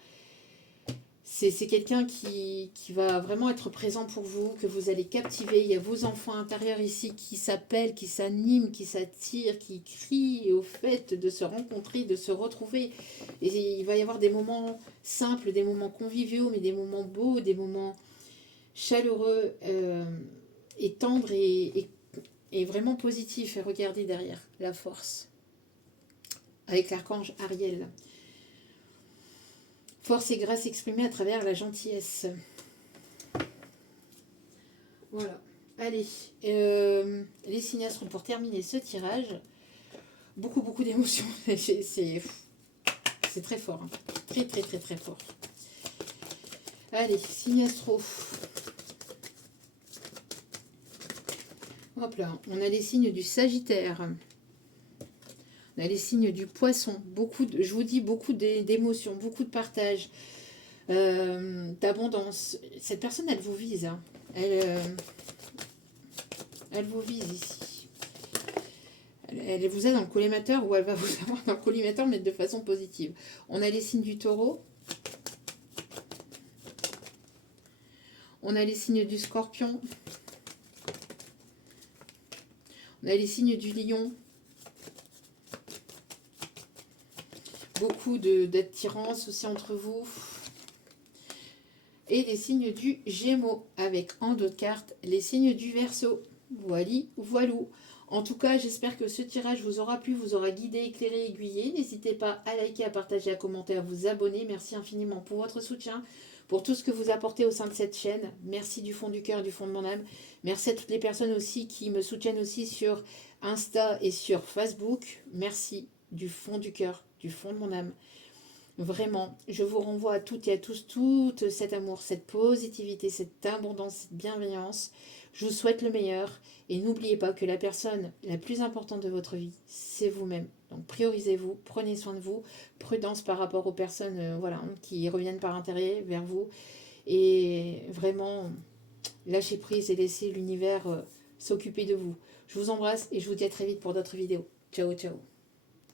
C'est quelqu'un qui va vraiment être présent pour vous, que vous allez captiver. Il y a vos enfants intérieurs ici qui s'appellent, qui s'animent, qui s'attirent, qui crient au fait de se rencontrer, de se retrouver. Et il va y avoir des moments simples, des moments conviviaux, mais des moments beaux, des moments chaleureux et tendres et vraiment positifs. Et regardez derrière la force avec l'archange Ariel. Force et grâce exprimée à travers la gentillesse. Voilà. Allez, les signes astro pour terminer ce tirage. Beaucoup d'émotions. C'est C'est très fort. Hein. Très, très, très, très fort. Allez, signe astro. Hop là, on a les signes du Sagittaire. On a les signes du Poisson. Beaucoup de, je vous dis, beaucoup d'émotions, beaucoup de partage, d'abondance. Cette personne, elle vous vise. Hein. Elle vous vise ici. Elle vous a dans le collimateur ou elle va vous avoir dans le collimateur, mais de façon positive. On a les signes du Taureau. On a les signes du Scorpion. On a les signes du Lion. Beaucoup d'attirance aussi entre vous. Et les signes du Gémeaux, avec en d'autres cartes les signes du Verseau. Voilou. En tout cas, j'espère que ce tirage vous aura plu, vous aura guidé, éclairé, aiguillé. N'hésitez pas à liker, à partager, à commenter, à vous abonner. Merci infiniment pour votre soutien, pour tout ce que vous apportez au sein de cette chaîne. Merci du fond du cœur, du fond de mon âme. Merci à toutes les personnes aussi qui me soutiennent aussi sur Insta et sur Facebook. Merci du fond du cœur, du fond de mon âme. Vraiment, je vous renvoie à toutes et à tous tout cet amour, cette positivité, cette abondance, cette bienveillance. Je vous souhaite le meilleur et n'oubliez pas que la personne la plus importante de votre vie, c'est vous-même. Donc priorisez-vous, prenez soin de vous, prudence par rapport aux personnes voilà, qui reviennent par intérêt vers vous et vraiment lâchez prise et laissez l'univers s'occuper de vous. Je vous embrasse et je vous dis à très vite pour d'autres vidéos. Ciao, ciao.